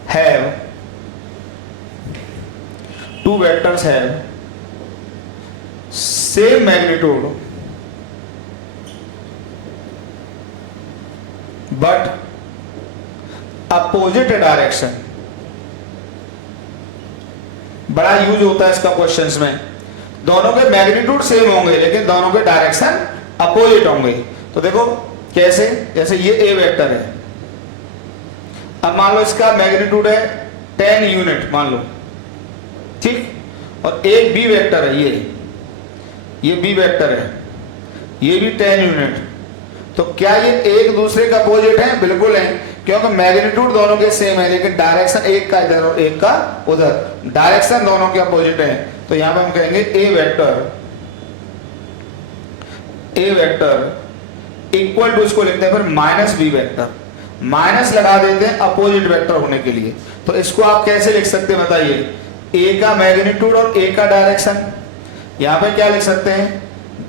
have same magnitude but opposite direction. बड़ा यूज होता है इसका क्वेश्चंस में। दोनों के मैग्नीट्यूड सेम होंगे लेकिन दोनों के डायरेक्शन अपोजिट होंगे। तो देखो कैसे, जैसे ये ए वेक्टर है, अब मान लो इसका मैग्नीट्यूड है 10 यूनिट मान लो, ठीक, और एक बी वेक्टर है, ये बी वेक्टर है, ये भी 10 यूनिट। तो क्या ये एक दूसरे का अपोजिट है? बिल्कुल है, क्योंकि मैग्नीट्यूड दोनों के सेम है लेकिन डायरेक्शन एक का इधर और एक का उधर, डायरेक्शन दोनों के अपोजिट है। तो यहां पे हम कहेंगे ए वेक्टर इक्वल टू, इसको लिखते हैं फिर माइनस बी वेक्टर, माइनस लगा देते हैं अपोजिट वेक्टर होने के लिए। तो इसको आप कैसे लिख सकते हैं बताइए, ए का मैग्नीट्यूड और ए का डायरेक्शन। यहां पे क्या लिख सकते हैं,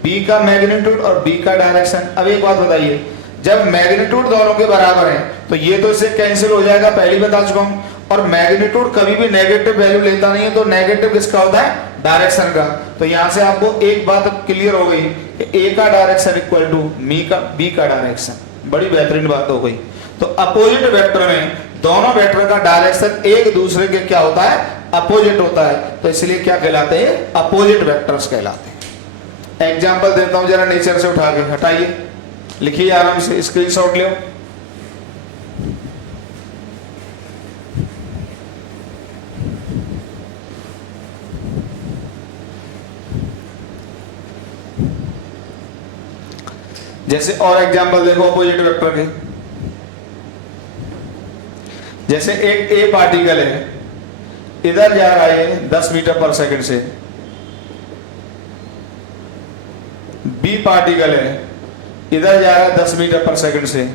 बी का मैग्नीट्यूड और बी का डायरेक्शन। अब एक बात बताइए, जब मैग्नीट्यूड दोनों के बराबर है तो ये तो इससे कैंसिल हो जाएगा, पहले बता चुका हूं। और मैग्नीट्यूड कभी भी नेगेटिव वैल्यू लेता नहीं है, तो नेगेटिव किसका होता है? डायरेक्शन का। तो यहां से आपको एक बात क्लियर हो गई कि ए का डायरेक्शन इक्वल टू बी का डायरेक्शन। बड़ी बेहतरीन बात हो गई। तो अपोजिट वेक्टर में दोनों वेक्टर का डायरेक्शन एक दूसरे के क्या होता है? अपोजिट होता है। तो इसलिए क्या कहलाते हैं? अपोजिट वेक्टर्स कहलाते हैं। एग्जाम्पल देता हूं जरा नेचर से उठा के, हटाइए, लिखिए आराम से, स्क्रीनशॉट लो। जैसे और एग्जाम्पल देखो अपोजिट वेक्टर के, जैसे एक ए पार्टिकल है, इधर जा रहा है 10 मीटर पर सेकंड से, बी पार्टिकल है, इधर जा रहा है 10 मीटर पर सेकंड से,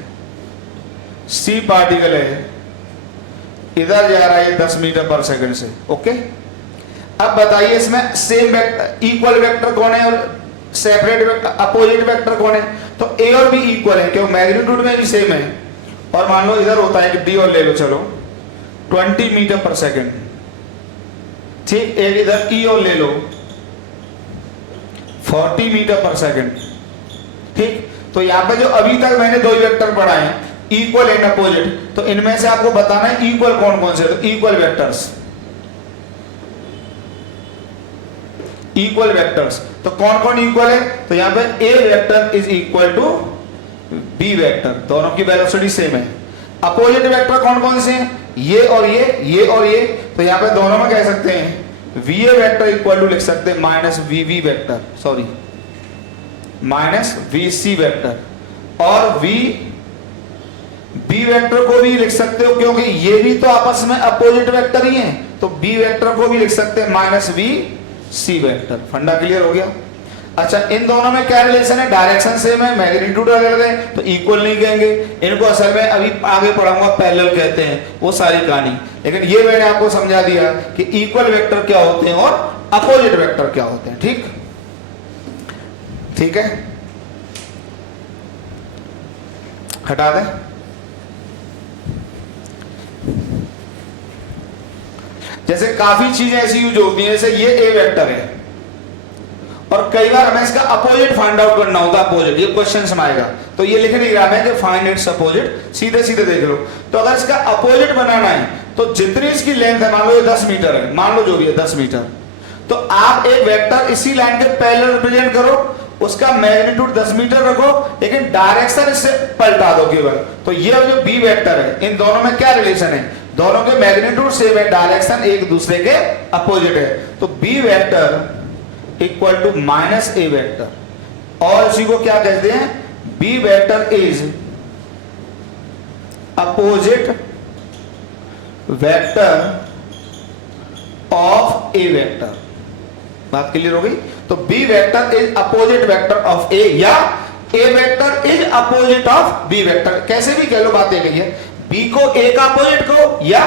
सी पार्टिकल है, इधर जा रहा है 10 मीटर पर सेकंड से। ओके, अब बताइए इसमें सेम वेक्टर, इक्वल वेक्टर कौन है और सेपरेट वेक्टर, अपोजिट वेक्टर कौन है? तो ए और बी इक्वल है, क्योंकि मैग्नीट्यूड में भी सेम है और मान लो इधर होता है कि डी और ले लो, चलो 20 मीटर पर सेकेंड, ठीक। एक इधर ई और ले लो 40 मीटर पर सेकेंड, ठीक। तो यहां पे जो अभी तक मैंने दो वेक्टर पढ़ाए हैं, इक्वल एंड अपोजिट, तो इनमें से आपको बताना है इक्वल कौन कौन से, तो इक्वल वेक्टर्स, इक्वल वेक्टर्स तो कौन कौन इक्वल है, तो यहां पे A vector is equal to B vector, दोनों की वेलोसिटी सेम है। अपोजिट वेक्टर कौन कौन से हैं, ये और ये और ये, तो यहां पे दोनों में कह सकते हैं V A vector equal to लिख सकते हैं minus V V vector, sorry minus V C vector, और वी बी वेक्टर को भी लिख सकते हो क्योंकि ये भी तो आपस में अपोजिट वेक्टर ही हैं, तो बी वेक्टर को भी लिख सकते हैं माइनस वी सी वेक्टर। फंडा क्लियर हो गया। अच्छा, इन दोनों में क्या रिलेशन है, डायरेक्शन सेम है, मैग्नीट्यूड अलग है, तो इक्वल नहीं कहेंगे इनको, असल में अभी आगे पढ़ाऊंगा पैरेलल कहते हैं, वो सारी कहानी। लेकिन ये मैंने आपको समझा दिया कि इक्वल वेक्टर क्या होते हैं और अपोजिट वेक्टर क्या होते हैं, ठीक ठीक है। हटा दें। जैसे काफी चीजें ऐसी यूज होती हैं, जैसे ये ए वेक्टर है और कई बार हमें इसका अपोजिट फाइंड आउट करना होता है, अपोजिट, ये क्वेश्चन में आएगा, तो ये लिख नहीं रहा है कि फाइंड इट्स अपोजिट, सीधे सीधे देख लो। तो अगर इसका अपोजिट बनाना है तो जितनी इसकी लेंथ है, मान लो ये 10 मीटर है, मान लो जो भी है 10 मीटर, तो आप एक वेक्टर इसी लाइन के पैरेलल रिप्रेजेंट करो, उसका मैग्नीट्यूड 10 मीटर रखो, लेकिन डायरेक्शन इससे पलटा दो केवल। तो ये जो बी वेक्टर है, इन दोनों में क्या रिलेशन है, दोनों के मैग्नीट्यूड सेम है, डायरेक्शन एक दूसरे के अपोजिट है, तो B vector equal to minus A vector, और इसी को क्या कहते हैं, B vector is opposite vector of A vector. बात क्लियर हो गई। तो B vector is opposite vector of A, या A vector is opposite of B vector, कैसे भी कह लो, बात एक ही है। बी को ए का अपोजिट को या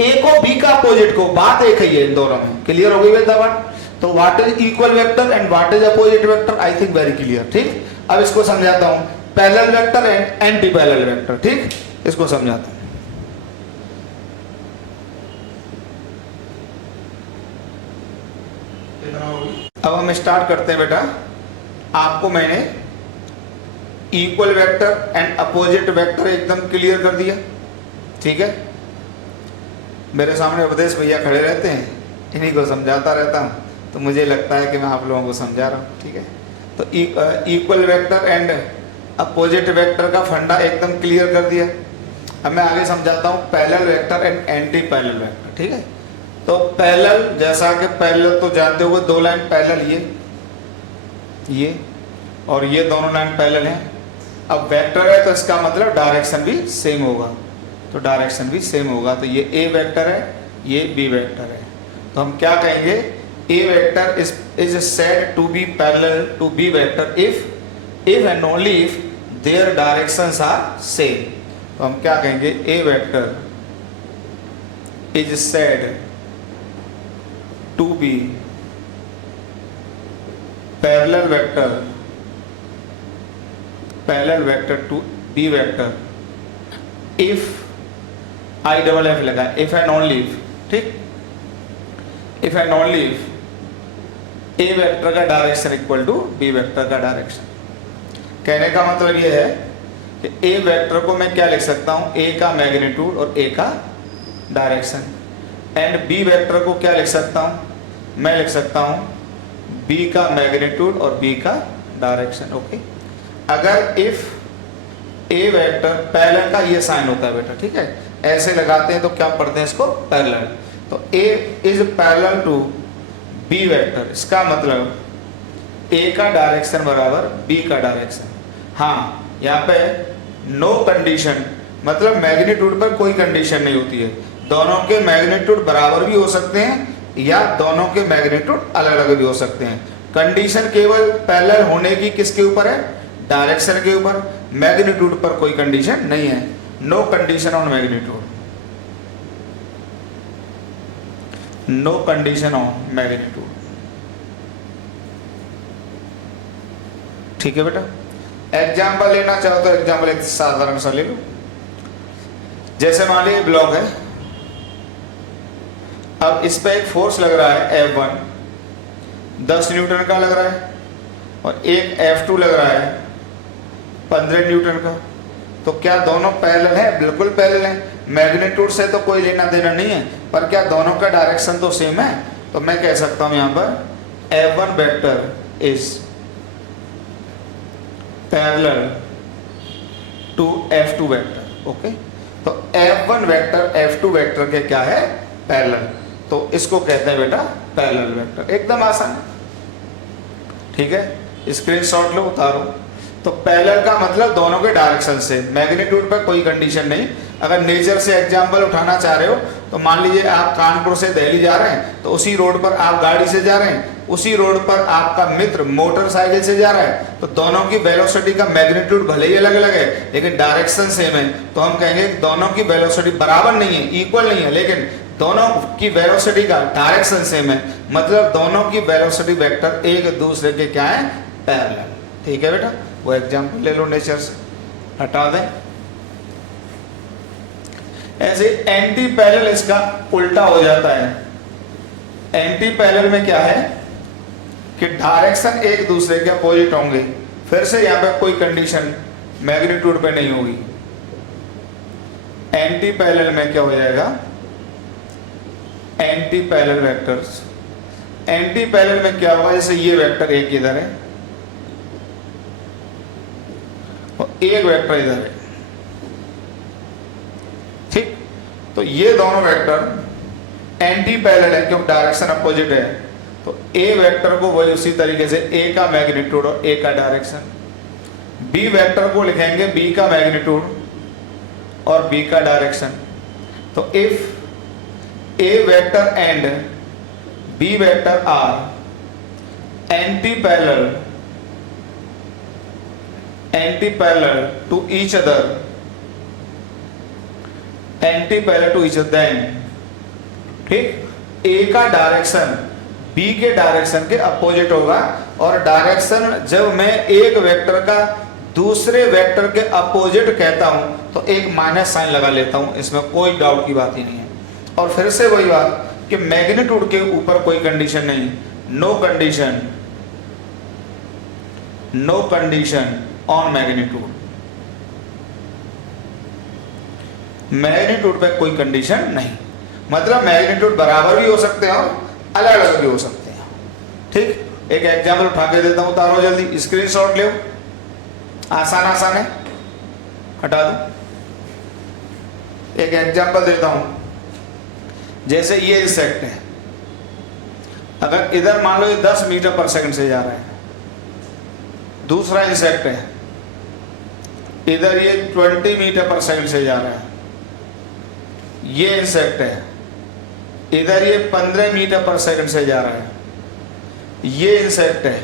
ए को बी का अपोजिट को, बात एक ही है इन दोनों में। क्लियर हो गई बात। तो what is equal vector and what is opposite vector, I think very clear, ठीक। अब इसको समझाता हूं, parallel vector and anti parallel vector, ठीक, इसको समझाता हूं। अब हम स्टार्ट करते हैं बेटा। आपको मैंने equal vector and opposite vector एकदम क्लियर कर दिया, ठीक है। मेरे सामने उपदेश भैया खड़े रहते हैं, इन्हीं को समझाता रहता हूं, तो मुझे लगता है कि मैं आप लोगों को समझा रहा हूं, ठीक है। तो equal vector and opposite vector का फंडा एकदम क्लियर कर दिया। अब मैं आगे समझाता हूं parallel vector and anti parallel vector, ठीक है। तो पैरेलल, जैसा कि पैरेलल तो जानते हो, दो लाइन पैरेलल, ये और ये दोनों लाइन पैरेलल हैं। अब वेक्टर है तो इसका मतलब डायरेक्शन भी सेम होगा, तो डायरेक्शन भी सेम होगा। तो ये ए वेक्टर है, ये बी वेक्टर है, तो हम क्या कहेंगे, A vector is said to be parallel to B vector if and only if their directions are same. तो हम क्या कहेंगे, A vector is said to be parallel vector to B vector if I double F लगा, if and only if, ठीक, if and only if A vector का direction equal to B vector का direction. कहने का मतलब ये है कि ए वेक्टर को मैं क्या लिख सकता हूं, ए का मैग्नीट्यूड और ए का डायरेक्शन, एंड बी वेक्टर को क्या लिख सकता हूं, मैं लिख सकता हूं बी का मैग्नीट्यूड और बी का डायरेक्शन, ओके। अगर इफ ए वेक्टर, पैरेलल का ये साइन होता है बेटा, ठीक है, ऐसे लगाते हैं तो क्या पढ़ते हैं इसको, पैरेलल। तो A is parallel to B vector, इसका मतलब ए का डायरेक्शन बराबर बी का डायरेक्शन। हाँ, यहाँ पे नो कंडीशन, मतलब मैग्नीट्यूड पर कोई कंडीशन नहीं होती है, दोनों के मैग्नीट्यूड बराबर भी हो सकते हैं या दोनों के मैग्नीट्यूड अलग अलग भी हो सकते हैं। कंडीशन केवल पैरेलल होने की किसके ऊपर है, डायरेक्शन के ऊपर, मैग्नीट्यूड पर कोई कंडीशन नहीं है। No condition on magnitude, no condition on magnitude, ठीक है बेटा। एग्जाम्पल लेना चाहो तो एग्जाम्पल एक साधारण सा ले लो। जैसे मान लीजिए ब्लॉक है, अब इस पे एक फोर्स लग रहा है F1 10 न्यूटन का लग रहा है, और एक F2 लग रहा है 15 न्यूटन का। तो क्या दोनों पैरेलल है? बिल्कुल पैरेलल है। मैग्नीट्यूड से तो कोई लेना देना नहीं है, पर क्या दोनों का डायरेक्शन तो सेम है? तो मैं कह सकता हूं यहां पर F1 vector is parallel to F2 vector. Okay, तो F1 वेक्टर F2 वेक्टर के क्या है? पैरेलल। तो इसको कहते हैं बेटा पैरेलल वेक्टर। एकदम आसान, ठीक है। स्क्रीनशॉट लो, उतारो। तो पैरेलल का मतलब दोनों के डायरेक्शन से, मैग्नीट्यूड पर कोई कंडीशन नहीं। अगर नेचर से एग्जांपल उठाना चाह रहे हो तो मान लीजिए आप कानपुर से दिल्ली जा रहे हैं, तो उसी रोड पर आप गाड़ी से जा रहे हैं, उसी रोड पर आपका मित्र मोटरसाइकिल से जा रहा है, तो दोनों की वेलोसिटी का मैग्नीट्यूड भले ही अलग अलग है लेकिन डायरेक्शन सेम है। तो हम कहेंगे दोनों की वेलोसिटी बराबर नहीं है, इक्वल नहीं है, लेकिन दोनों की वेलोसिटी का डायरेक्शन सेम है। मतलब दोनों की वेलोसिटी वेक्टर एक दूसरे के क्या है? पैरेलल। ठीक है बेटा, वो एग्जांपल ले लो नेचर से, हटा दें। ऐसे एंटी पैरेलल इसका उल्टा हो जाता है। एंटी पैरेलल में क्या है कि डायरेक्शन एक दूसरे के अपोजिट होंगे। फिर से यहां पे कोई कंडीशन मैग्नीट्यूड पे नहीं होगी। एंटी पैरेलल में क्या हो जाएगा? Anti parallel vectors. Anti parallel में क्या होगा? जैसे ये वेक्टर एक इधर है और एक वेक्टर इधर है, ठीक। तो ये दोनों वेक्टर एंटी पैरेलल है क्योंकि डायरेक्शन अपोजिट है। तो ए वेक्टर को वही उसी तरीके से ए का मैग्नीट्यूड और ए का डायरेक्शन, बी वेक्टर को लिखेंगे बी का मैग्नीट्यूड और बी का डायरेक्शन। तो if A vector and B vector are anti parallel to each other, anti parallel to each other, then ठीक ए का डायरेक्शन बी के डायरेक्शन के अपोजिट होगा। और डायरेक्शन जब मैं एक वेक्टर का दूसरे वेक्टर के अपोजिट कहता हूं तो एक माइनस साइन लगा लेता हूं, इसमें कोई डाउट की बात ही नहीं है। और फिर से वही बात कि मैग्नीट्यूड के ऊपर कोई कंडीशन नहीं, no condition on magnitude. Magnitude पे कोई कंडीशन नहीं, मतलब मैग्नीट्यूड बराबर भी हो सकते हैं और अलग अलग भी हो सकते हैं, ठीक। एक एग्जाम्पल उठा के देता हूं, उतारो जल्दी, स्क्रीनशॉट लो, आसान है, हटा दो। एक एग्जाम्पल देता हूं, जैसे ये इंसेक्ट है, अगर इधर मान लो ये 10 मीटर पर सेकंड से जा रहा है, दूसरा इंसेक्ट है इधर ये 20 मीटर पर सेकंड से जा रहा है, ये इंसेक्ट है इधर ये 15 मीटर पर सेकंड से जा रहा है, ये इंसेक्ट है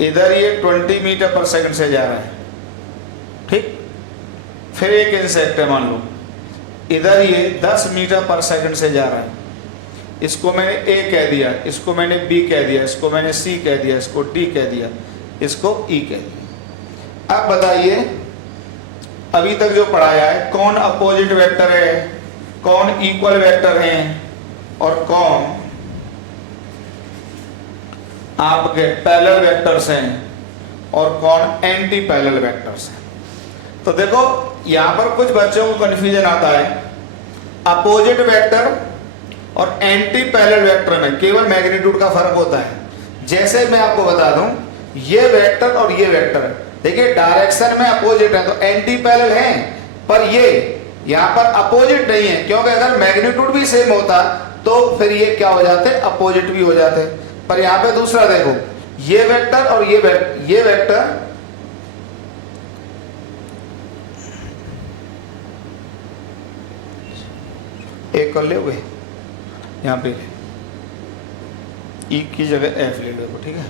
इधर ये 20 मीटर पर सेकंड से जा रहा है, ठीक। फिर एक इंसेक्ट है मान लो इधर ये 10 मीटर पर सेकंड से जा रहा है, इसको मैंने ए कह दिया, इसको मैंने बी कह दिया, इसको मैंने सी कह दिया, इसको डी कह दिया, इसको ई कह दिया। अब बताइए अभी तक जो पढ़ाया है कौन अपोजिट वेक्टर है, कौन इक्वल वेक्टर है और कौन आपके पैरेलल वेक्टर्स हैं और कौन एंटी पैरेलल वेक्टर्स हैं। तो देखो यहां पर कुछ बच्चों को कंफ्यूजन आता है, अपोजिट वेक्टर और एंटी पैरेलल वेक्टर में केवल मैग्नीट्यूड का फर्क होता है। जैसे मैं आपको बता दूं ये वेक्टर और ये वेक्टर देखिए डायरेक्शन में अपोजिट है तो एंटी पैरेलल है, पर ये यहां पर अपोजिट नहीं है, क्योंकि अगर मैग्नीट्यूड भी सेम होता तो फिर ये क्या हो जाते, अपोजिट भी हो जाते। पर यहां पे दूसरा देखो ये वेक्टर और ये वेक्टर एक कर ले हुए, यहां पे ई की जगह एफ ले लो, ठीक है।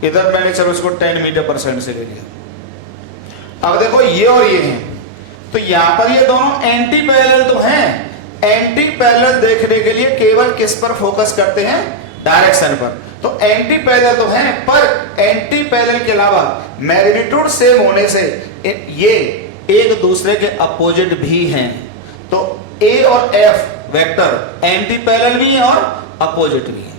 इधर मैंने चलो इसको 10 मीटर पर सेकंड से ले लिया। अब देखो ये और ये हैं, तो यहां पर ये दोनों एंटी पैरेलल तो हैं। एंटी पैरेलल देखने के लिए केवल किस पर फोकस करते हैं, डायरेक्शन पर। तो एंटी पैरेलल तो हैं, पर एंटी पैरेलल के अलावा मैग्नीट्यूड सेम होने से ये एक दूसरे के अपोजिट भी हैं। तो ए और एफ वेक्टर एंटी पैरेलल भी है और अपोजिट भी है।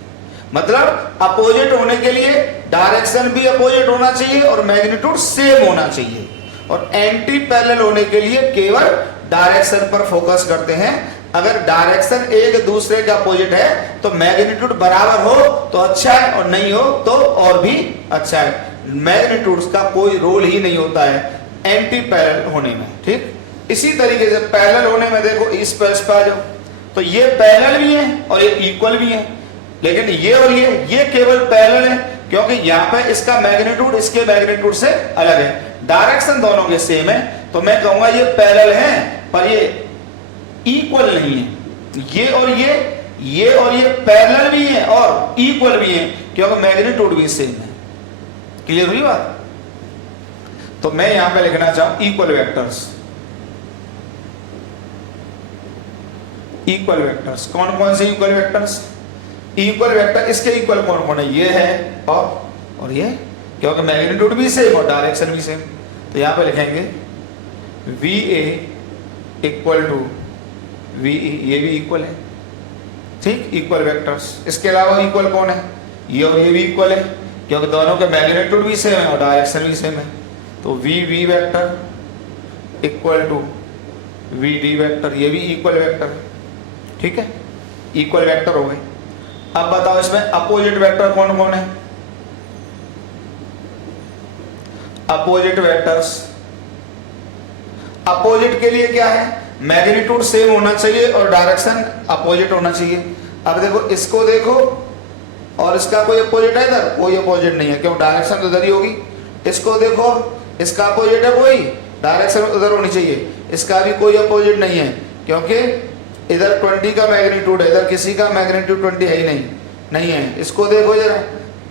मतलब अपोजिट होने के लिए डायरेक्शन भी अपोजिट होना चाहिए और मैग्नीट्यूड सेम होना चाहिए, और एंटी पैरेलल होने के लिए केवल डायरेक्शन पर फोकस करते हैं। अगर डायरेक्शन एक दूसरे के अपोजिट है तो मैग्नीट्यूड बराबर हो तो अच्छा है, और नहीं हो तो और भी अच्छा है। मैग्नीट्यूड्स का कोई रोल ही नहीं होता है एंटी पैरेलल होने में, ठीक। इसी तरीके से पैरेलल होने में देखो, इस पर आ जाओ, तो ये पैरेलल भी है और ये इक्वल भी है, लेकिन ये और ये केवल पैरेलल है क्योंकि यहाँ पे इसका मैग्नीट्यूड इसके मैग्नीट्यूड से अलग है। डायरेक्शन दोनों के सेम है, तो मैं कहूंगा ये पैरेलल है पर ये इक्वल नहीं है। ये और ये पैरेलल भी है और इक्वल भी है क्योंकि मैग्नीट्यूड भी सेम है। क्लियर हुई बात? तो मैं यहां पे लिखना चाहूं इक्वल वेक्टर्स। इक्वल वेक्टर्स कौन कौन से इक्वल वेक्टर्स? इक्वल वेक्टर इसके इक्वल कौन कौन है? ये है और ये, क्योंकि मैग्नीट्यूड भी सेम और डायरेक्शन भी सेम। तो यहां पे लिखेंगे V A equal to V E, ये भी इक्वल है, ठीक, इक्वल वेक्टर्स। इसके अलावा इक्वल कौन है? ये और ये भी इक्वल है क्योंकि दोनों के मैग्नीट्यूड भी सेम है और डायरेक्शन भी सेम है। तो V vector equal to V D vector, ये भी इक्वल वेक्टर है, ठीक है, इक्वल वेक्टर हो गए। अब बताओ इसमें अपोजिट वेक्टर कौन कौन है? अपोजिट वेक्टर्स, अपोजिट के लिए क्या है? मैग्नीट्यूड सेम होना चाहिए और डायरेक्शन अपोजिट होना चाहिए। अब देखो, इसको देखो और इसका कोई अपोजिट है इधर? कोई अपोजिट नहीं है, क्यों? डायरेक्शन तो इधर ही होगी। इसको देखो, इसका अपोजिट है कोई? डायरेक्शन उधर होनी चाहिए। इसका भी कोई अपोजिट नहीं है क्योंकि इधर 20 का मैग्नीट्यूड है, इधर किसी का मैग्नीट्यूड 20 है ही नहीं है। इसको देखो जरा,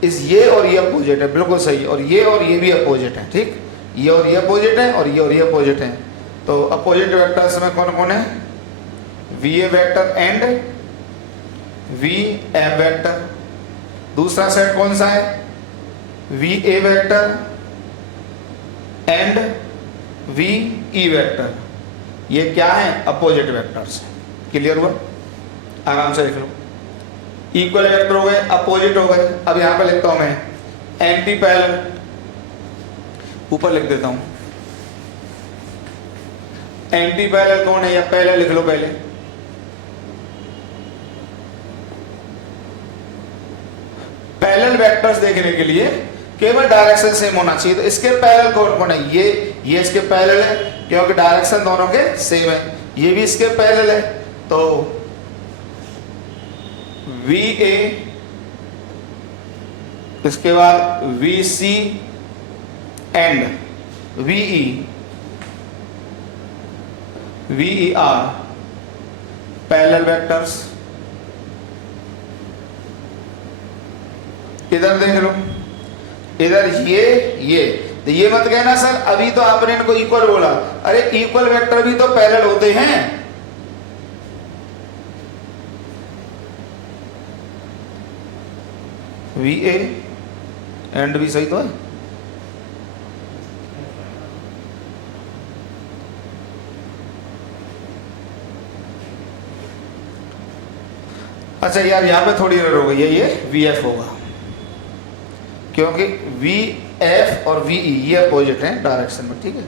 ये और ये अपोजिट है, बिल्कुल सही, और ये भी अपोजिट है, ठीक, ये और ये अपोजिट है और ये अपोजिट है। तो अपोजिट वेक्टर्स में कौन कौन है? V A vector and V M vector. दूसरा सेट कौन सा है? V A vector and V E vector. ये क्या है? Opposite vectors. क्लियर हुआ? आराम से लिख लो। इक्वल वेक्टर हो गए, अपोजिट हो गए। अब यहां पे लिखता हूं मैं एंटी पैरेलल, ऊपर लिख देता हूं। एंटी पैरेलल कौन है? या पैरेलल लिख लो पहले। पैरेलल वेक्टर्स देखने के लिए केवल डायरेक्शन सेम होना चाहिए। तो इसके पैरेलल कौन कौन है? ये इसके पैरेलल है क्योंकि डायरेक्शन दोनों के सेम है। ये भी इसके पैरेलल है, तो वी ए, इसके बाद V C and V E are parallel vectors. इधर देख लो, इधर ये मत कहना सर अभी तो आपने इनको इक्वल बोला। अरे इक्वल वेक्टर भी तो पैरेलल होते हैं। वी ए एंड भी सही तो है। अच्छा यार, यहां पे थोड़ी एरर हो गई है, ये वी एफ होगा क्योंकि वी एफ और वी ई ये अपोजिट हैं डायरेक्शन में, ठीक है।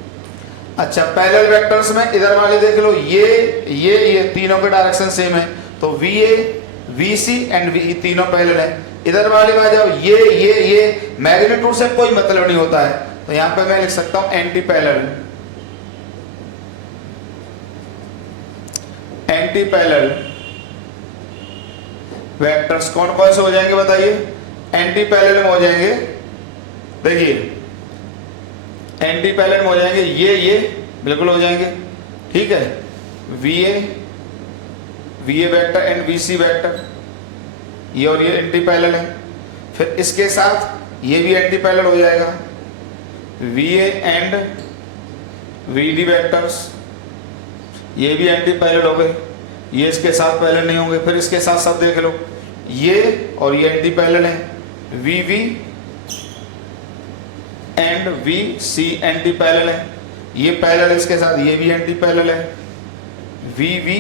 अच्छा, पैरेलल वेक्टर्स में इधर वाले देख लो, ये तीनों के डायरेक्शन सेम है, तो V A V C and V E तीनों पैरेलल है। इधर वाले में आ जाओ, ये मैग्नीट्यूड से कोई मतलब नहीं होता है, तो यहां पे मैं लिख सकता हूं anti parallel. Anti parallel vectors कौन कौन से हो जाएंगे बताइए? एंटी पैरेलल में हो जाएंगे, देखिए एंटी पैरेलल में हो जाएंगे ये बिल्कुल हो जाएंगे, ठीक है। V A vector and V C vector, ये और ये एंटी पैरेलल है। फिर इसके साथ ये भी एंटी पैरेलल हो जाएगा, V A and V D vectors, ये भी एंटी पैरेलल हो गए, ये इसके साथ पैरेलल नहीं होंगे। फिर इसके साथ सब देख लो, ये और ये एंटी पैरेलल है, V and V C anti parallel है, ये पैरेलल इसके साथ, ये भी एंटी पैरेलल है, V V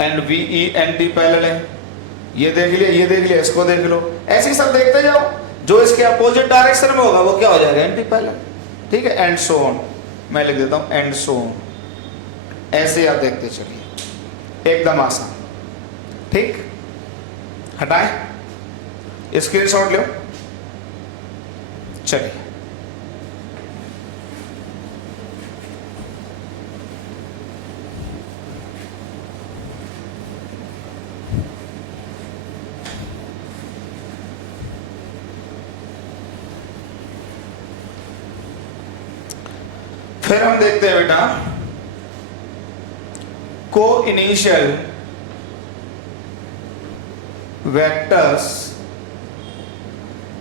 and V E anti parallel है, ये देख लिया, ये देख लिया, इसको देख लो, ऐसे ही सब देखते जाओ, जो इसके अपोजिट डायरेक्शन में होगा वो क्या हो जाएगा, एंटी पैरेलल। ठीक है, एंड सो ऑन, मैं लिख देता हूं एंड सो ऑन, ऐसे आप देखते चलिए, एकदम आसान। ठीक, हटाएं, स्क्रीनशॉट लो, चलिए। फिर हम देखते हैं बेटा को इनिशियल वेक्टर्स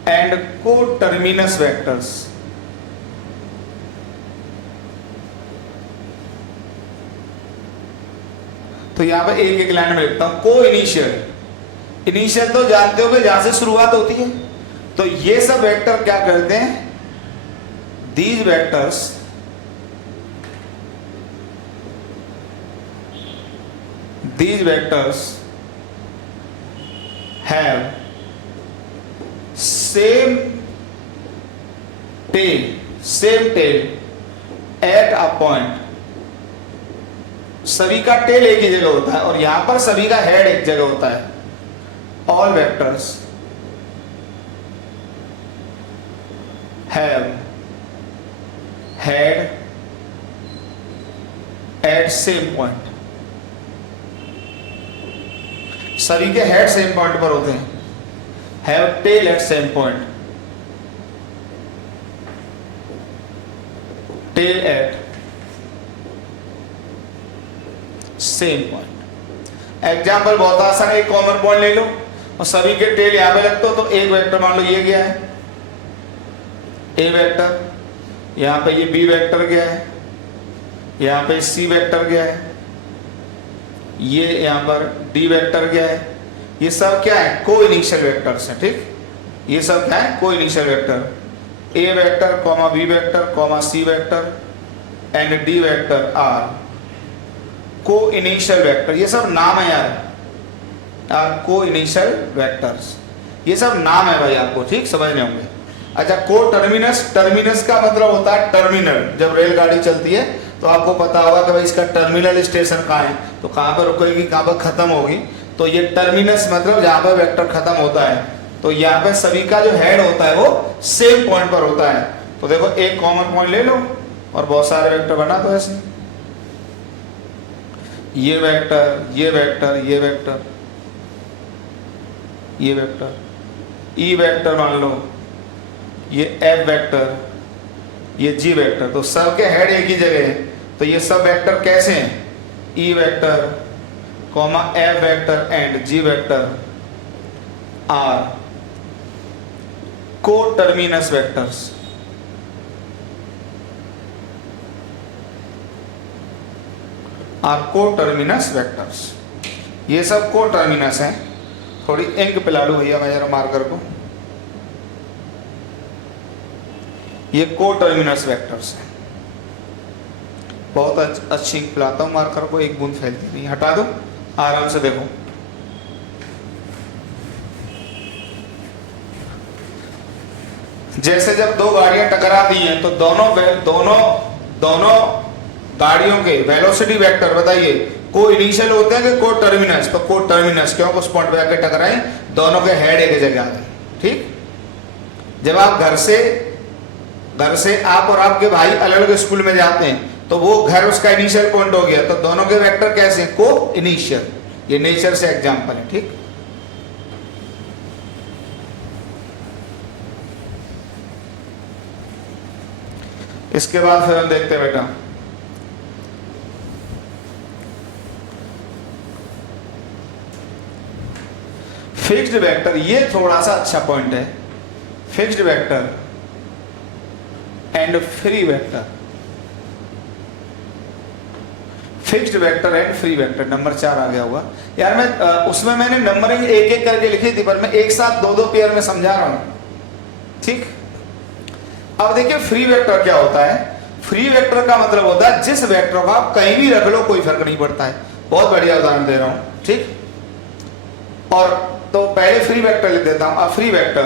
एंड को टर्मिनस वेक्टर्स। तो यहां पर एक एक लाइन में लिखता हूं को इनिशियल। इनिशियल तो जानते हो कि जहां से शुरुआत होती है, तो ये सब वेक्टर क्या करते हैं, these vectors have same tail at a point। सभी का टेल एक ही जगह होता है और यहां पर सभी का हेड एक जगह होता है। all vectors have head at same point। सभी के हेड सेम पॉइंट पर होते हैं। Have tail at same point, tail at same point. Example बहुत आसान है, एक कॉमन पॉइंट ले लो और सभी के टेल यहां पे लगते हो, तो एक वेक्टर मान लो ये गया है, ए वेक्टर, यहां पे ये बी वेक्टर गया है, यहां पे सी वेक्टर गया है, ये यहां पर डी वेक्टर गया है। ये सब क्या है, को इनिशियल वेक्टर्स हैं। ठीक, ये सब क्या है, coinitial vector. A vector comma B vector comma C vector and D vector are को इनिशियल वेक्टर। ये सब नाम है यार, को इनिशियल वेक्टर्स, ये सब नाम है भाई, आपको ठीक समझने होंगे। अच्छा, को टर्मिनस, टर्मिनस का मतलब होता है टर्मिनल। जब रेलगाड़ी चलती है तो आपको पता होगा कि भाई इसका टर्मिनल स्टेशन कहाँ है, तो कहाँ पर रुकेगी, कहाँ पर खत्म होगी। तो ये टर्मिनस मतलब जहाँ पर वेक्टर खत्म होता है, तो यहाँ पे सभी का जो हेड होता है वो सेम पॉइंट पर होता है। तो देखो एक कॉमन पॉइंट ले लो और बहुत सारे वेक्टर बना दो ऐसे, ये वेक्टर, ये वेक्टर, ये वेक्टर, ये वेक्टर, ई वेक्टर मान लो, ये एफ वेक्टर, ये जी वेक्टर। तो सबके हेड एक ही जगह है, तो ये सब वेक्टर कैसे हैं, E vector comma F vector and G vector are coterminus vectors. Are coterminus vectors, ये सब को टर्मिनस हैं। थोड़ी इंक पिला लो भैया मैं जरा मार्कर को, ये को टर्मिनस वेक्टर्स हैं। बहुत अच्छी पिलाता हूं मार्कर को, एक बूंद फैलती नहीं, हटा दो आराम से देखो। जैसे जब दो गाड़ियां टकराती हैं तो दोनों गाड़ियों के वेलोसिटी वेक्टर बताइए, को इनिशियल होते हैं कि को टर्मिनस। तो को टर्मिनस क्यों, उस पॉइंट पे आके टकराए, दोनों के हेड एक जगह आ गए। ठीक, जब आप घर से आप और आपके भाई अलग अलग स्कूल में जाते हैं तो वो घर उसका इनिशियल पॉइंट हो गया, तो दोनों के वेक्टर कैसे, को इनिशियल। ये नेचर से एग्जांपल है। ठीक, इसके बाद फिर हम देखते हैं बेटा फिक्स्ड वेक्टर। ये थोड़ा सा अच्छा पॉइंट है, fixed vector and free vector. Fixed vector and free vector, number 4 आ गया होगा यार। मैं उसमें मैंने नंबरिंग एक एक करके लिखी थी, पर मैं एक साथ दो पेयर में समझा रहा हूं। ठीक, अब देखिए फ्री वेक्टर क्या होता है। फ्री वेक्टर का मतलब होता है जिस वेक्टर को आप कहीं भी रख लो कोई फर्क नहीं पड़ता है। बहुत बढ़िया उदाहरण दे रहा हूं, ठीक। और तो पहले फ्री वेक्टर लिख देता हूं। Free vector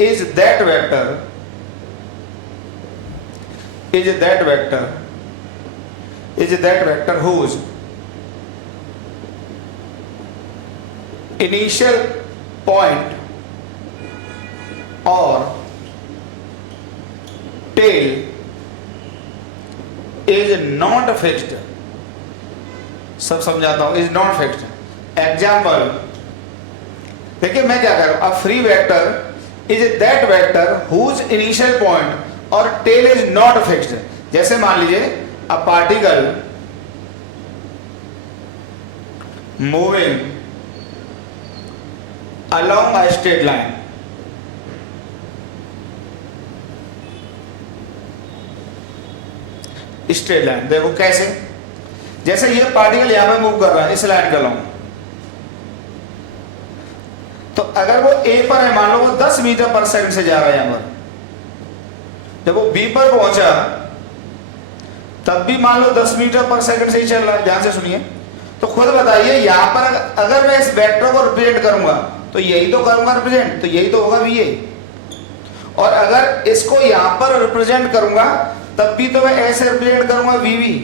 is that vector whose initial point or tail is not fixed। सब समझाता हूं, इज नॉट फिक्स्ड। एग्जाम्पल देखिए मैं क्या कर रहा हूं, free vector is that vector whose initial point और टेल इज नॉट फिक्स्ड। जैसे मान लीजिए a particle moving along a straight line, straight line देखो कैसे, जैसे ये पार्टिकल यहां पे मूव कर रहा है इस लाइन के अलोंग, तो अगर वो ए पर है, मान लो वो 10 मीटर पर सेकंड से जा रहा है यहां पर, जब वो बी पर पहुंचा तब भी मान लो 10 मीटर पर सेकंड से ही चल रहा है। ध्यान से सुनिए, तो खुद बताइए यहां पर अगर मैं इस वेक्टर को रिप्रेजेंट करूंगा तो यही तो करूंगा रिप्रेजेंट, तो यही तो होगा वी ए। और अगर इसको यहां पर रिप्रेजेंट करूंगा तब भी तो मैं ऐसे रिप्रेजेंट करूंगा वी वी।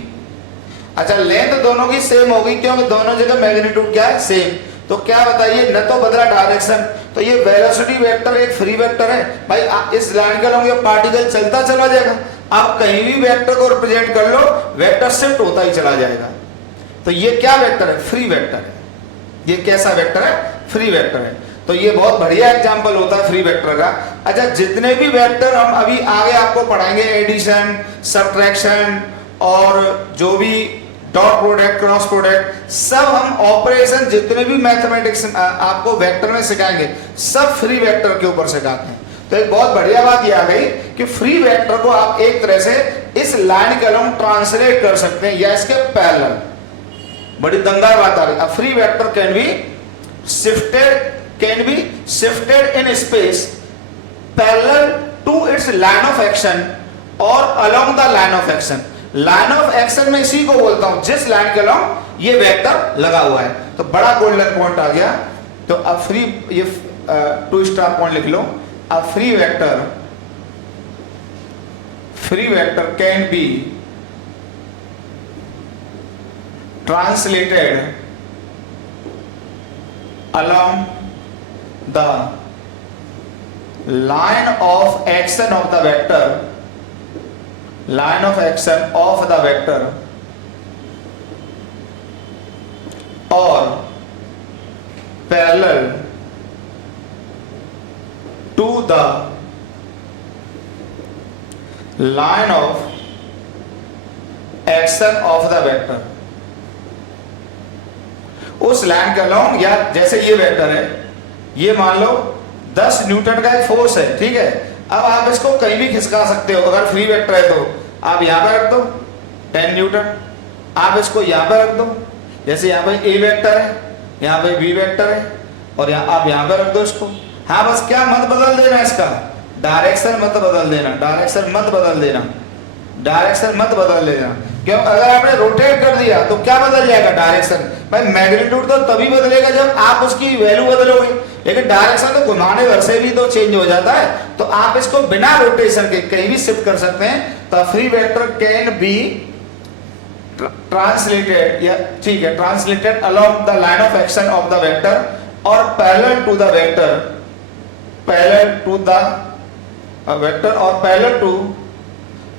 अच्छा, लेंथ दोनों की सेम होगी क्योंकि दोनों जगह मैग्नीट्यूड क्या है, सेम। तो क्या बताइए, न तो बदला डायरेक्शन, तो ये वेलोसिटी वेक्टर एक फ्री वेक्टर है भाई। इस लाइन के अलॉन्ग ये पार्टिकल चलता चला जाएगा, आप कहीं भी वेक्टर को रिप्रेजेंट कर लो वेक्टर शिफ्ट होता ही चला जाएगा। तो ये क्या वेक्टर है, फ्री वेक्टर है। ये कैसा वेक्टर है, फ्री वेक्टर है। तो ये बहुत बढ़िया एग्जांपल होता है फ्री वेक्टर का। अच्छा, जितने भी वेक्टर हम अभी आगे आपको पढ़ाएंगे, एडिशन, सब्ट्रैक्शन और जो भी डॉट प्रोडक्ट, क्रॉस प्रोडक्ट, सब हम ऑपरेशन जितने भी मैथमेटिक्स आपको वेक्टर में सिखाएंगे सब फ्री वेक्टर के ऊपर सिखाते हैं। तो एक बहुत बढ़िया बात ये आ गई कि फ्री वेक्टर को आप एक तरह से इस लाइन के अलॉन्ग ट्रांसलेट कर सकते हैं या इसके पैरेलल। बड़ी दमदार बात आ रही है। Free vector can be shifted in space parallel to its line of action और along the line of action. Line of action में इसी को बोलता हूं जिस लाइन के अलॉन्ग ये वेक्टर लगा हुआ है। तो बड़ा गोल्डन पॉइंट आ गया। तो अब फ्री, ये 2 स्टार पॉइंट लिख लो। अब free vector can be translated along the line of action of the vector, or parallel to the line of action of the vector। उस लाइन के अलॉन्ग, या जैसे ये वेक्टर है, ये मान लो 10 न्यूटन का एक फोर्स है, ठीक है। अब आप इसको कहीं भी खिसका सकते हो। अगर फ्री वेक्टर है तो आप यहां पर रख दो 10 न्यूटन, आप इसको यहां पर रख दो। जैसे यहां पर ए वेक्टर है, यहां पर बी वेक्टर है, और आप यहां पर रख दो इसको। हाँ, बस क्या मत बदल देना, इसका डायरेक्शन मत बदल देना, क्यों? अगर आपने रोटेट कर दिया तो क्या बदल जाएगा, डायरेक्शन। भाई मैग्नीट्यूड तो तभी बदलेगा जब आप उसकी वैल्यू बदलोगे, लेकिन डायरेक्शन तो घुमाने भर से भी तो चेंज हो जाता है। तो आप इसको बिना रोटेशन के कहीं भी शिफ्ट कर सकते हैं। तो free vector can be translated, या ठीक है, translated along the line of action of the vector और पैरेलल टू द वेक्टर, और parallel to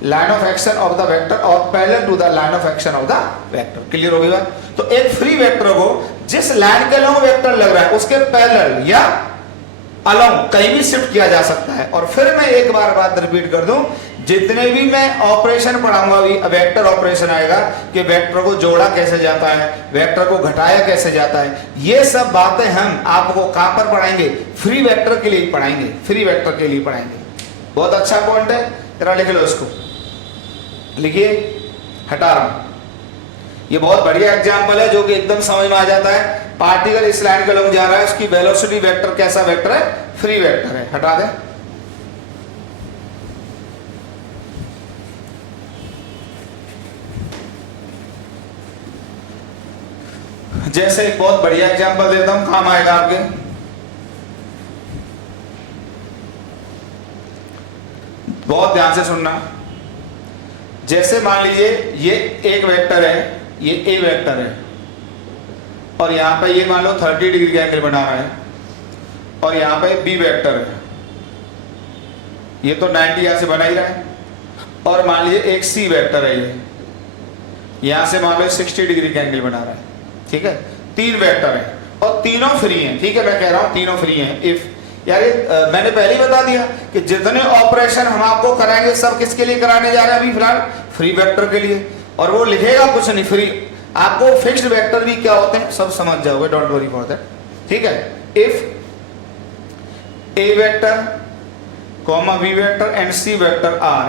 line of action of the vector और parallel to the line of action of the vector. Clear हो गई बात? तो एक free vector को जिस लाइन के अलॉन्ग वेक्टर लग रहा है उसके पैरेलल या अलॉन्ग कहीं भी शिफ्ट किया जा सकता है। और फिर मैं एक बार बात रिपीट कर दूं, जितने भी मैं ऑपरेशन पढ़ाऊंगा वेक्टर ऑपरेशन आएगा कि वेक्टर को जोड़ा कैसे जाता है, वेक्टर को घटाया कैसे जाता है, ये सब बातें हम आपको कहां पर पढ़ाएंगे, फ्री वेक्टर के लिए पढ़ाएंगे, फ्री वेक्टर के लिए पढ़ाएंगे। बहुत अच्छा पॉइंट है, जरा लिख लो इसको, लिखिए, हटा रहा हूं। ये बहुत बढ़िया एग्जांपल है जो कि एकदम समझ में आ जाता है। पार्टिकल इस लाइन के अलॉन्ग जा रहा है, उसकी वेलोसिटी वेक्टर कैसा वेक्टर है, फ्री वेक्टर है। हटा दे, जैसे एक बहुत बढ़िया एग्जांपल देता हूं, काम आएगा आपके। बहुत ध्यान से सुनना। जैसे मान लीजिए ये एक वेक्टर है, ये ए वेक्टर है, और यहां पे ये मान लो 30 डिग्री का एंगल बना रहा है, और यहां पे बी वेक्टर है, ये तो 90 यहां से बना ही रहा है, और मान लीजिए एक सी वेक्टर है, ये यहां से मान लो 60 डिग्री का एंगल बना रहा है, ठीक है। 3 वेक्टर हैं और तीनों फ्री हैं, ठीक है। मैं कह रहा हूं तीनों फ्री हैं। इफ यार मैंने पहले ही बता दिया कि जितने ऑपरेशन हम आपको कराएंगे सब किसके लिए कराने जा रहे हैं अभी फिलहाल? फ्री वेक्टर के लिए। और वो लिखेगा कुछ नहीं, फ्री। आपको फिक्स्ड वेक्टर भी क्या होते हैं सब समझ जाओगे, डोंट वरी फॉर दैट, ठीक है। If A vector comma B vector and C vector are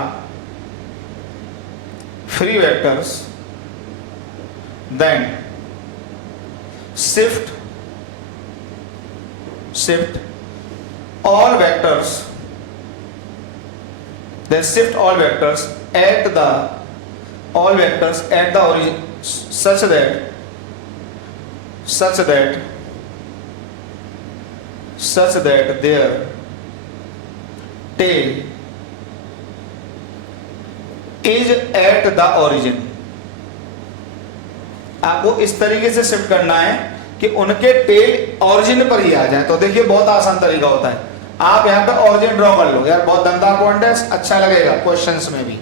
free vectors, then shift all vectors, then shift all vectors at the origin such that their tail is at the origin। आपको इस तरीके से shift करना है कि उनके tell origin पर ही आ जाए। तो देखिए बहुत आसान तरीका होता है, आप यहाँ पे ओरिजिन ड्रॉ कर लो। यार बहुत दमदार पॉइंट है, अच्छा लगेगा क्वेश्चंस में भी।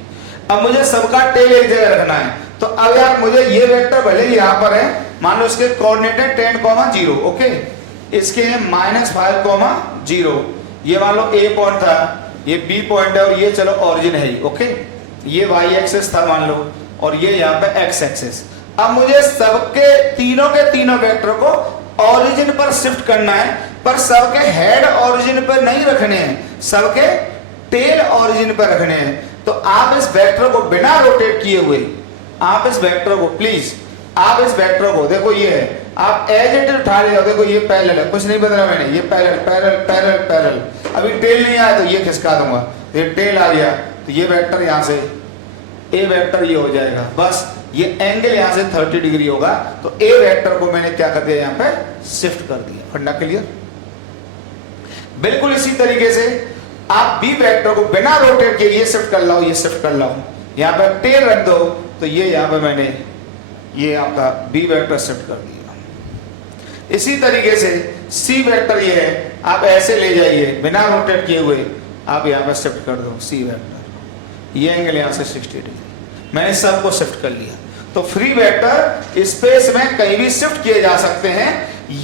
अब मुझे सबका टेल एक जगह रखना है, तो अब यार मुझे ये वेक्टर भले ही यहाँ पर है, मान लो इसके कोऑर्डिनेट है 10, 0, ओके। इसके है -5, 0। ये मान लो ए पॉइंट था, ये बी पॉइंट है, और ये चलो ओरिजिन है ही, ओके। ये वाई एक्सिस था मान लो, और ये यहाँ पे एक्स एक्सिस। अब मुझे सबके तीनों के तीनों वेक्टर को ओरिजिन पर शिफ्ट करना है, पर सबके हेड ओरिजिन पर नहीं रखने हैं, सबके टेल ओरिजिन पर रखने हैं। तो आप इस वेक्टर को बिना रोटेट किए हुए, आप इस वेक्टर को प्लीज, आप इस वेक्टर को देखो, ये है, आप एज इट इज उठा ले जाओ। देखो ये पैरेलल है, कुछ नहीं बदला मैंने, ये पैरेलल पैरेलल पैरेलल पैरेलल। अभी टेल नहीं आया तो ये खिसका दूंगा, ये टेल आ गया तो ये वेक्टर यहां से ए वेक्टर ये हो जाएगा। बस ये एंगल यहां से 30 डिग्री होगा, तो ए वेक्टर को मैंने क्या कर दिया, यहां पे शिफ्ट कर दिया। फंडा क्लियर? बिल्कुल इसी तरीके से आप बी वेक्टर को बिना रोटेट किए ये शिफ्ट कर लो, ये शिफ्ट कर लो, यहां पे टेल रख दो, तो ये यहां पे मैंने ये आपका बी वेक्टर शिफ्ट कर दिया। इसी तरीके से सी वेक्टर ये है, आप ऐसे ले जाइए बिना रोटेट किए हुए, आप यहां पे शिफ्ट कर दो सी वेक्टर, ये एंगल यहां से 60 डिग्री, मैंने सबको शिफ्ट कर लिया। तो फ्री वेक्टर स्पेस में कहीं भी शिफ्ट किए जा सकते हैं।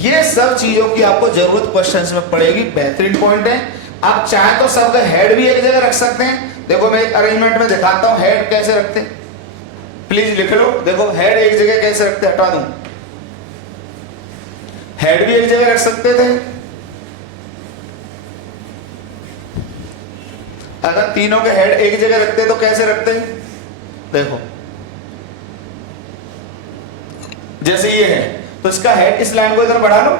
ये सब चीजों की आपको जरूरत क्वेश्चंस में पड़ेगी, बेहतरीन पॉइंट है। आप चाहे तो सबका हेड भी एक जगह रख सकते हैं। देखो मैं एक अरेंजमेंट में दिखाता हूं हेड कैसे रखते हैं, प्लीज लिख लो। देखो हेड एक जगह कैसे रखते, हटा दूं, हेड भी एक जगह रख सकते थे। अगर तीनों के हेड एक जगह रखते तो कैसे रखते हैं, देखो जैसे ये है तो इसका हेड, इस लाइन को इधर बढ़ा लो,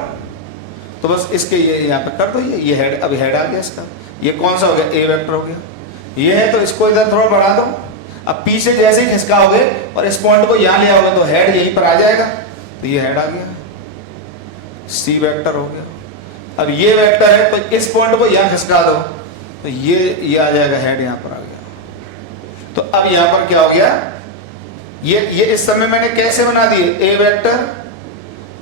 तो बस इसके ये यहां पे कर दो, ये हेड, अभी हेड आ गया इसका। ये कौन सा हो गया, ए वेक्टर हो गया। ये है तो इसको इधर थोड़ा बढ़ा दो। अब पीछे जैसे ही खिसकाओगे और इस पॉइंट को यहां ले आओगे तो हेड यहीं पर आ जाएगा, तो ये हेड आ गया, सी वेक्टर हो गया। अब ये वेक्टर है तो इस पॉइंट को यहां खिसका दो, तो ये आ जाएगा, हेड यहां पर आ गया। तो अब यहां पर क्या हो गया, ये इस समय मैंने कैसे बना दिए, A vector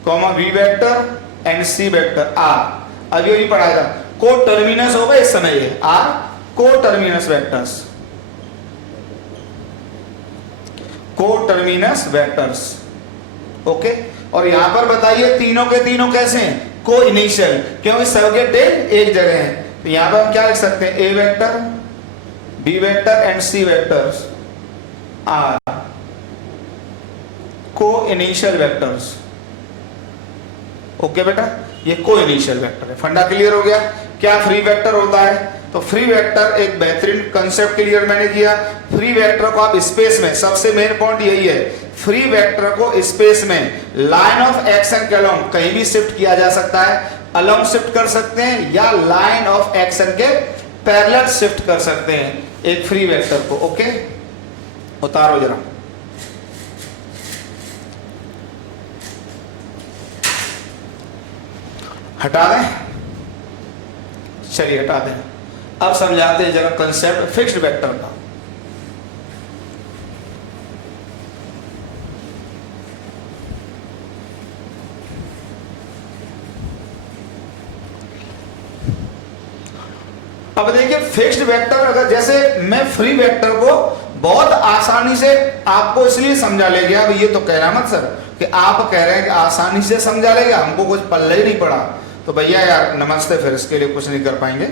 comma B vector and C vector are. अब ये भी पढ़ाया था, को टर्मिनस होगा इस समय, ये आर को टर्मिनस वेक्टर्स, को टर्मिनस वेक्टर्स, ओके। और यहां पर बताइए तीनों के तीनों कैसे हैं, को इनिशियल, क्योंकि सबके टेल एक जगह है। तो यहां पर हम क्या लिख सकते हैं, A vector B vector and C vectors are को इनिशियल वेक्टर्स, ओके बेटा, ये को इनिशियल वेक्टर है। फंडा क्लियर हो गया। क्या फ्री वेक्टर होता है, तो फ्री वेक्टर एक बेहतरीन कंसेप्ट क्लियर मैंने किया। फ्री वेक्टर को आप स्पेस में, सबसे मेन पॉइंट यही है, फ्री वेक्टर को स्पेस में लाइन ऑफ एक्शन के अलोंग कहीं भी शिफ्ट किया जा सकता है, अलोंग शिफ्ट कर सकते हैं या लाइन ऑफ एक्शन के पैरेलल शिफ्ट कर सकते हैं एक फ्री वेक्टर को, ओके। उतारो जरा, हटा दें, चलिए हटा दें। अब समझाते हैं जरा कंसेप्ट फिक्स्ड वेक्टर का। अब देखिए फिक्स्ड वेक्टर, अगर जैसे मैं फ्री वेक्टर को बहुत आसानी से आपको इसलिए समझा ले गया, अब ये तो कहना मत सर कि आप कह रहे हैं कि आसानी से समझा ले गया, हमको कुछ पल्ले ही नहीं पड़ा, तो भैया यार नमस्ते, फिर इसके लिए कुछ नहीं कर पाएंगे।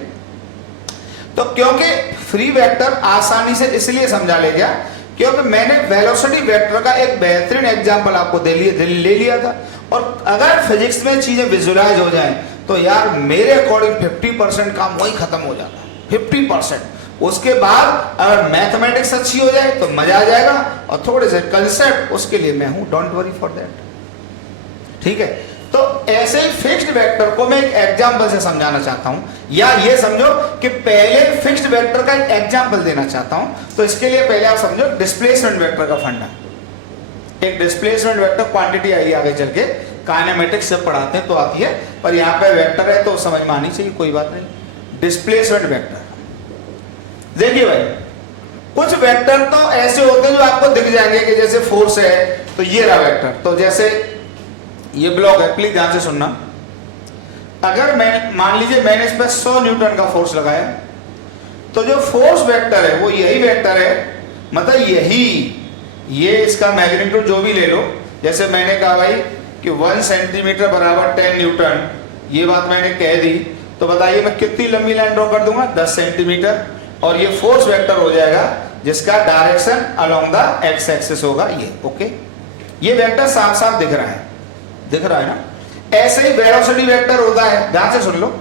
तो क्योंकि फ्री वेक्टर आसानी से इसलिए समझा ले गया क्योंकि मैंने वेलोसिटी वेक्टर का एक बेहतरीन एग्जांपल आपको ले लिया था। और अगर फिजिक्स में चीजें विजुलाइज हो जाएं तो यार मेरे अकॉर्डिंग 50% काम वही खत्म हो जाता है, 50%। उसके बाद अगर मैथमेटिक्स अच्छी हो जाए तो मजा आ जाएगा, और थोड़े से कंसेप्ट उसके लिए मैं हूं, डोंट वरी फॉर दैट। ठीक है, तो ऐसे ही फिक्स्ड वेक्टर को मैं एक एग्जांपल से समझाना चाहता हूं, या ये समझो कि पहले फिक्स्ड वेक्टर का एक एग्जांपल देना चाहता हूं। तो इसके लिए पहले आप समझो डिस्प्लेसमेंट वेक्टर का फंडा। एक डिस्प्लेसमेंट वेक्टर क्वांटिटी आई आगे चल के काइनेमेटिक्स से पढ़ाते हैं तो आती है, पर यहाँ पे वेक्टर है तो समझ में आनी चाहिए, कोई बात नहीं। डिस्प्लेसमेंट वेक्टर, देखिए भाई कुछ वेक्टर तो ऐसे होते हैं जो आपको दिख जाएंगे कि जैसे फोर्स है तो ये रहा वेक्टर। तो जैसे ये ब्लॉक है, प्लीज ध्यान से सुनना। अगर मैं मान लीजिए मैंने इस पर 100 न्यूटन का फोर्स लगाया, तो जो फोर्स वेक्टर है वो यही वेक्टर है, मतलब यही, ये इसका मैग्नीट्यूड जो भी ले लो। जैसे मैंने कहा भाई कि 1 सेंटीमीटर बराबर 10 न्यूटन, ये बात मैंने कह दी, तो बताइए मैं कितनी लंबी लाइन ड्रॉ कर दूंगा, 10 सेंटीमीटर, और ये फोर्स वेक्टर हो जाएगा जिसका direction along the x axis होगा ये। ओके, ये वेक्टर साफ साफ दिख रहा है, दिख रहा है ना। ऐसे ही वेलोसिटी वेक्टर होता है, ध्यान से सुन लो।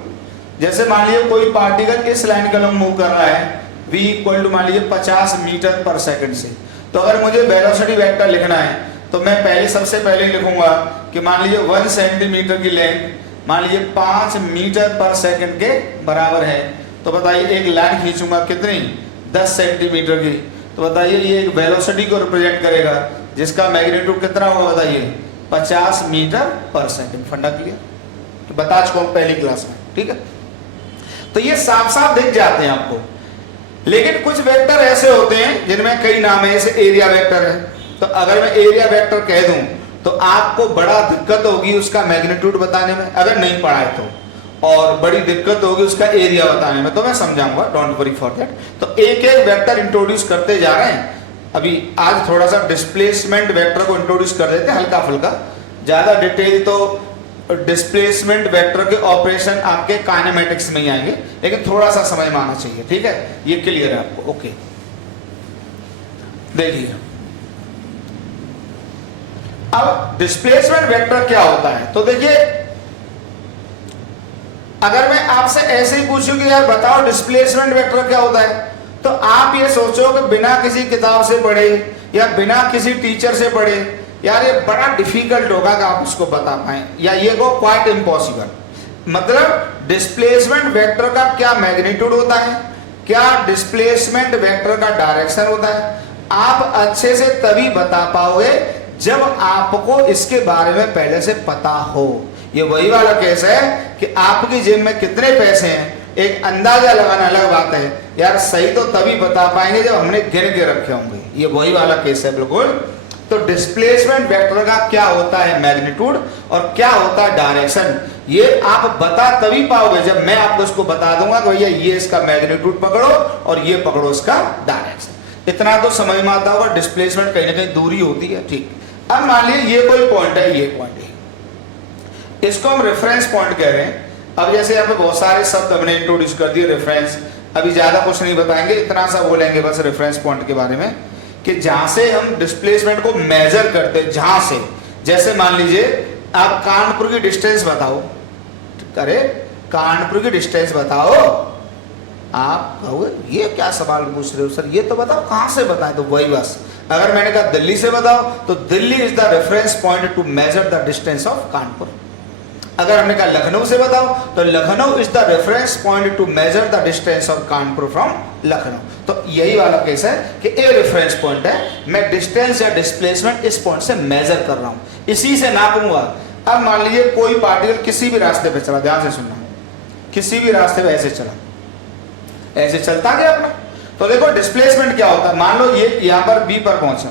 जैसे मान लीजिए कोई पार्टिकल इस लाइन का मूव कर रहा है v इक्वल टू मान लीजिए 50 मीटर पर सेकंड से, तो अगर मुझे वेलोसिटी वेक्टर लिखना है तो मैं पहले सबसे पहले लिखूंगा कि मान लीजिए 1 सेंटीमीटर की लेंथ मान लीजिए 5 मीटर पर सेकंड के बराबर है। तो बताइए एक लाइन खींचूंगा कितनी, 10 सेंटीमीटर की, तो बताइए ये एक वेलोसिटी को रिप्रेजेंट करेगा जिसका मैग्नीट्यूड कितना होगा, बताइए 50 मीटर पर सेकंड। फंडा क्लियर, तो बता चुका हूं पहली क्लास में, ठीक है। तो ये साफ साफ दिख जाते हैं आपको। लेकिन कुछ वेक्टर ऐसे होते हैं जिनमें कई नाम है, जैसे एरिया वेक्टर है। तो अगर मैं एरिया वेक्टर कह दूं तो आपको बड़ा दिक्कत होगी उसका मैग्नीट्यूड बताने में, अगर नहीं पढ़ा है तो, और बड़ी दिक्कत होगी उसका एरिया बताने में, तो मैं समझाऊंगा, डोंट वरी फॉर दैट। तो एक एक वेक्टर इंट्रोड्यूस करते जा रहे हैं। अभी आज थोड़ा सा डिस्प्लेसमेंट वेक्टर को इंट्रोड्यूस कर देते हैं हल्का फुल्का, ज्यादा डिटेल तो डिस्प्लेसमेंट वेक्टर के ऑपरेशन आपके काइनेमेटिक्स में ही आएंगे, लेकिन थोड़ा सा समझ में आना चाहिए, ठीक है। ये क्लियर है आपको, ओके। देखिए अब डिस्प्लेसमेंट वेक्टर क्या होता है, तो देखिए अगर मैं आपसे ऐसे ही पूछूं कि यार बताओ डिस्प्लेसमेंट वेक्टर क्या होता है, तो आप ये सोचो कि बिना किसी किताब से पढ़े या बिना किसी टीचर से पढ़े यार ये बड़ा डिफिकल्ट होगा कि आप उसको बता पाए, या ये को क्वाइट इम्पॉसिबल। मतलब डिस्प्लेसमेंट वेक्टर का क्या मैग्नीट्यूड होता है, क्या डिस्प्लेसमेंट वेक्टर का डायरेक्शन होता है, आप अच्छे से तभी बता पाओगे जब आपको इसके बारे में पहले से पता हो। ये वही वाला केस है कि आपकी जेब में कितने पैसे हैं, एक अंदाजा लगाना अलग बात है यार, सही तो तभी बता पाएंगे जब हमने गिन के रखे होंगे। ये वही वाला केस है बिल्कुल। तो डिस्प्लेसमेंट वेक्टर का क्या होता है मैग्नीट्यूड और क्या होता है डायरेक्शन, ये आप बता तभी पाओगे जब मैं आपको इसको बता दूंगा कि भैया ये इसका मैग्नीट्यूड पकड़ो और ये पकड़ो इसका डायरेक्शन। इतना तो समझ में आता होगा, डिस्प्लेसमेंट कहीं ना कहीं दूरी होती है, ठीक। अब मान लीजिए ये कोई पॉइंट है, ये पॉइंट है, इसको हम रेफरेंस पॉइंट कह रहे हैं। अब जैसे यहाँ पे बहुत सारे शब्द हमने इंट्रोड्यूस कर दिए, रेफरेंस, अभी ज्यादा कुछ नहीं बताएंगे, इतना सा बोलेंगे बस रेफरेंस पॉइंट के बारे में कि जहां से हम डिस्प्लेसमेंट को मेजर करते हैं, जहां से, जैसे मान लीजिए आप कानपुर की डिस्टेंस बताओ, करे कानपुर की डिस्टेंस बताओ, आप कहोगे ये क्या सवाल पूछ रहे हो सर, ये तो बताओ कहां से बताएं, तो वही बस। अगर मैंने कहा दिल्ली से बताओ तो Delhi is the reference point two measure the distance of Kanpur. अगर हमने कहा लखनऊ से बताओ तो Lucknow is the reference point two measure the distance of Kanpur from Lucknow. तो यही वाला केस है कि ए रेफरेंस पॉइंट है, मैं डिस्टेंस या डिस्प्लेसमेंट इस पॉइंट से मेजर कर रहा हूं, इसी से नापूंगा। अब मान लीजिए कोई पार्टिकल किसी भी रास्ते पे चला, ध्यान से सुनना, किसी भी रास्ते पे ऐसे चला, ऐसे चलता गया अपना, तो देखो डिस्प्लेसमेंट क्या होता है। मान लो ये यहां पर बी पर पहुंचा,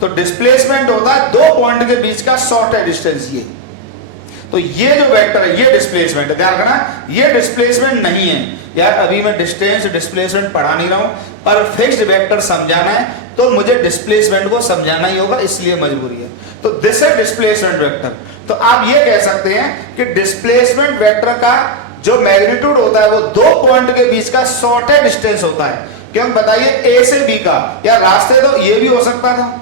तो डिस्प्लेसमेंट होता है दो पॉइंट के बीच का शॉर्टेस्ट डिस्टेंस ये। तो ये जो वेक्टर है ये डिस्प्लेसमेंट है, ध्यान रखना ये डिस्प्लेसमेंट नहीं है यार। अभी मैं डिस्टेंस डिस्प्लेसमेंट पढ़ा नहीं रहा हूं, पर फिक्स्ड वेक्टर समझाना है तो मुझे डिस्प्लेसमेंट को समझाना ही होगा, इसलिए मजबूरी है। तो दिस है डिस्प्लेसमेंट वेक्टर। तो आप ये कह सकते हैं कि डिस्प्लेसमेंट वेक्टर का जो मैग्नीट्यूड होता है वो दो पॉइंट के बीच का शॉर्टेस्ट डिस्टेंस होता है। क्यों बताइए, ए से बी का, यार रास्ते तो ये भी हो सकता था,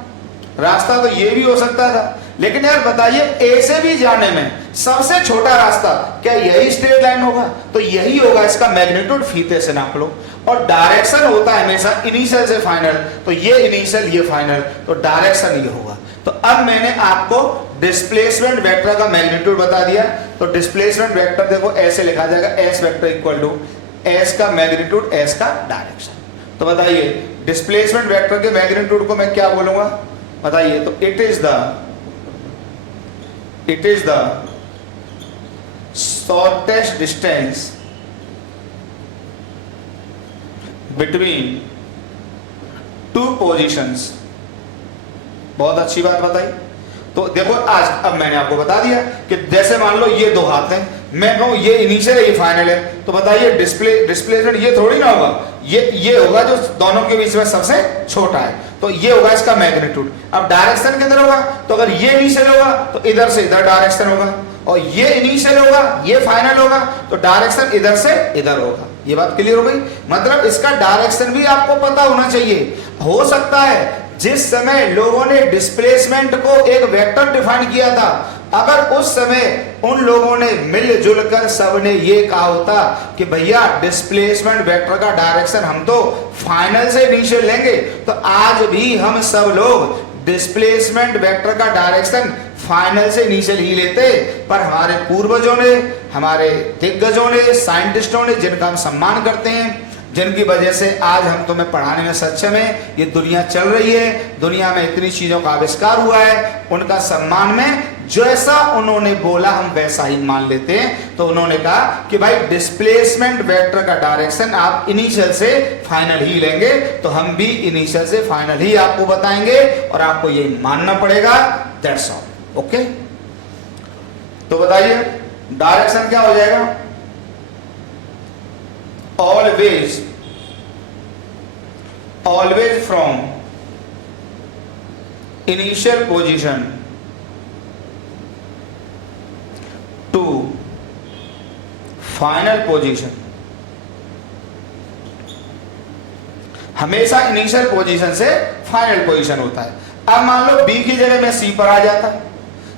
रास्ता तो ये भी हो सकता था, लेकिन यार बताइए ए से बी जाने में सबसे छोटा रास्ता क्या यही स्ट्रेट लाइन होगा? तो यही होगा, इसका मैग्नीट्यूड फीते से नाप लो। और डायरेक्शन होता है हमेशा इनिशियल से फाइनल, तो ये इनिशियल ये फाइनल, तो डायरेक्शन ये होगा। तो अब मैंने आपको डिस्प्लेसमेंट वेक्टर का मैग्नीट्यूड बता दिया। तो डिस्प्लेसमेंट वेक्टर देखो ऐसे लिखा जाएगा, S vector equal to S का मैग्नीट्यूड एस का डायरेक्शन। तो बताइए डिस्प्लेसमेंट वेक्टर के मैग्नीट्यूड को मैं क्या बोलूंगा बताइए? तो it is the shortest distance between two positions. बहुत अच्छी बात बताई। तो देखो आज अब मैंने आपको बता दिया कि जैसे मान लो ये दो हाथ हैं, मैं कहूं ये इनिशियल है ये फाइनल है, तो बताइए डिस्प्लेसमेंट ये थोड़ी ना होगा, ये होगा जो दोनों के बीच में सबसे छोटा है, तो ये होगा इसका मैग्नीट्यूड। अब डायरेक्शन किधर होगा? तो अगर ये इनिशियल होगा तो इधर से इधर डायरेक्शन होगा, और ये इनिशियल होगा ये फाइनल होगा, तो डायरेक्शन इधर से इधर होगा। ये बात क्लियर हो गई? मतलब इसका डायरेक्शन भी आपको पता होना चाहिए। हो सकता है जिस समय लोगों ने डिस्प्लेसमेंट को एक वेक्टर डिफाइन किया था, अगर उस समय उन लोगों ने मिलजुल कर सबने ये कहा होता कि भैया डिस्प्लेसमेंट वेक्टर का डायरेक्शन हम तो फाइनल से इनिशियल लेंगे, तो आज भी हम सब लोग डिस्प्लेसमेंट वेक्टर का डायरेक्शन फाइनल से इनिशियल ही लेते। पर हमारे पूर्वजों ने, हमारे दिग्गजों ने, साइंटिस्टों ने, जिनका हम सम्मान करते हैं, जिनकी वजह से आज हम तुम्हें पढ़ाने में सक्षम है, ये दुनिया चल रही है, दुनिया में इतनी चीजों का आविष्कार हुआ है, उनका सम्मान में जैसा उन्होंने बोला हम वैसा ही मान लेते हैं। तो उन्होंने कहा कि भाई डिस्प्लेसमेंट वेक्टर का डायरेक्शन आप इनिशियल से फाइनल ही लेंगे, तो हम भी इनिशियल से फाइनल ही आपको बताएंगे और आपको ये मानना पड़ेगा। That's all. ओके, तो बताइए डायरेक्शन क्या हो जाएगा? always from initial position to final position। हमेशा इनिशियल पोजीशन से फाइनल पोजीशन होता है। अब मान लो बी की जगह में सी पर आ जाता है,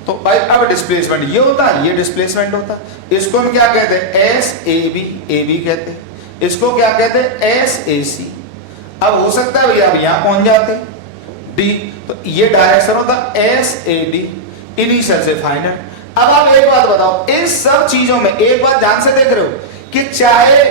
तो भाई अब डिस्प्लेसमेंट ये होता है, ये डिस्प्लेसमेंट होता है। इसको हम क्या कहते हैं? एस ए बी कहते हैं। इसको क्या कहते हैं? एस ए सी। अब हो सकता है भैया अब यहां पहुंच जाते डी, तो ये डायरेक्शन होता एस ए डी, इनिशियल से फाइनल। अब आप एक बात बताओ, इन सब चीजों में एक बात ध्यान से देख रहे हो कि चाहे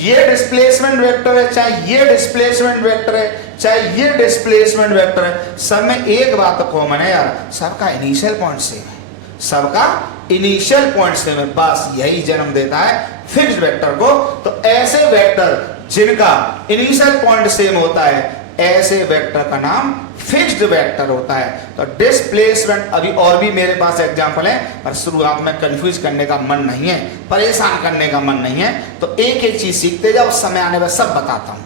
ये डिस्प्लेसमेंट वेक्टर है, चाहे ये डिस्प्लेसमेंट वेक्टर है, चाहे ये डिस्प्लेसमेंट वेक्टर है, सब में एक बात कॉमन है यार, सबका इनिशियल पॉइंट सेम है, सबका इनिशियल पॉइंट सेम है। बस यही जन्म देता है फिक्स्ड वेक्टर को। तो ऐसे वेक्टर जिनका इनिशियल पॉइंट सेम होता है, ऐसे वेक्टर का नाम फिक्स्ड वेक्टर होता है। तो डिस्प्लेसमेंट, अभी और भी मेरे पास एग्जांपल है, पर शुरुआत में कंफ्यूज करने का मन नहीं है, परेशान करने का मन नहीं है, तो एक एक चीज सीखते जाओ, समय आने में सब बताता हूं।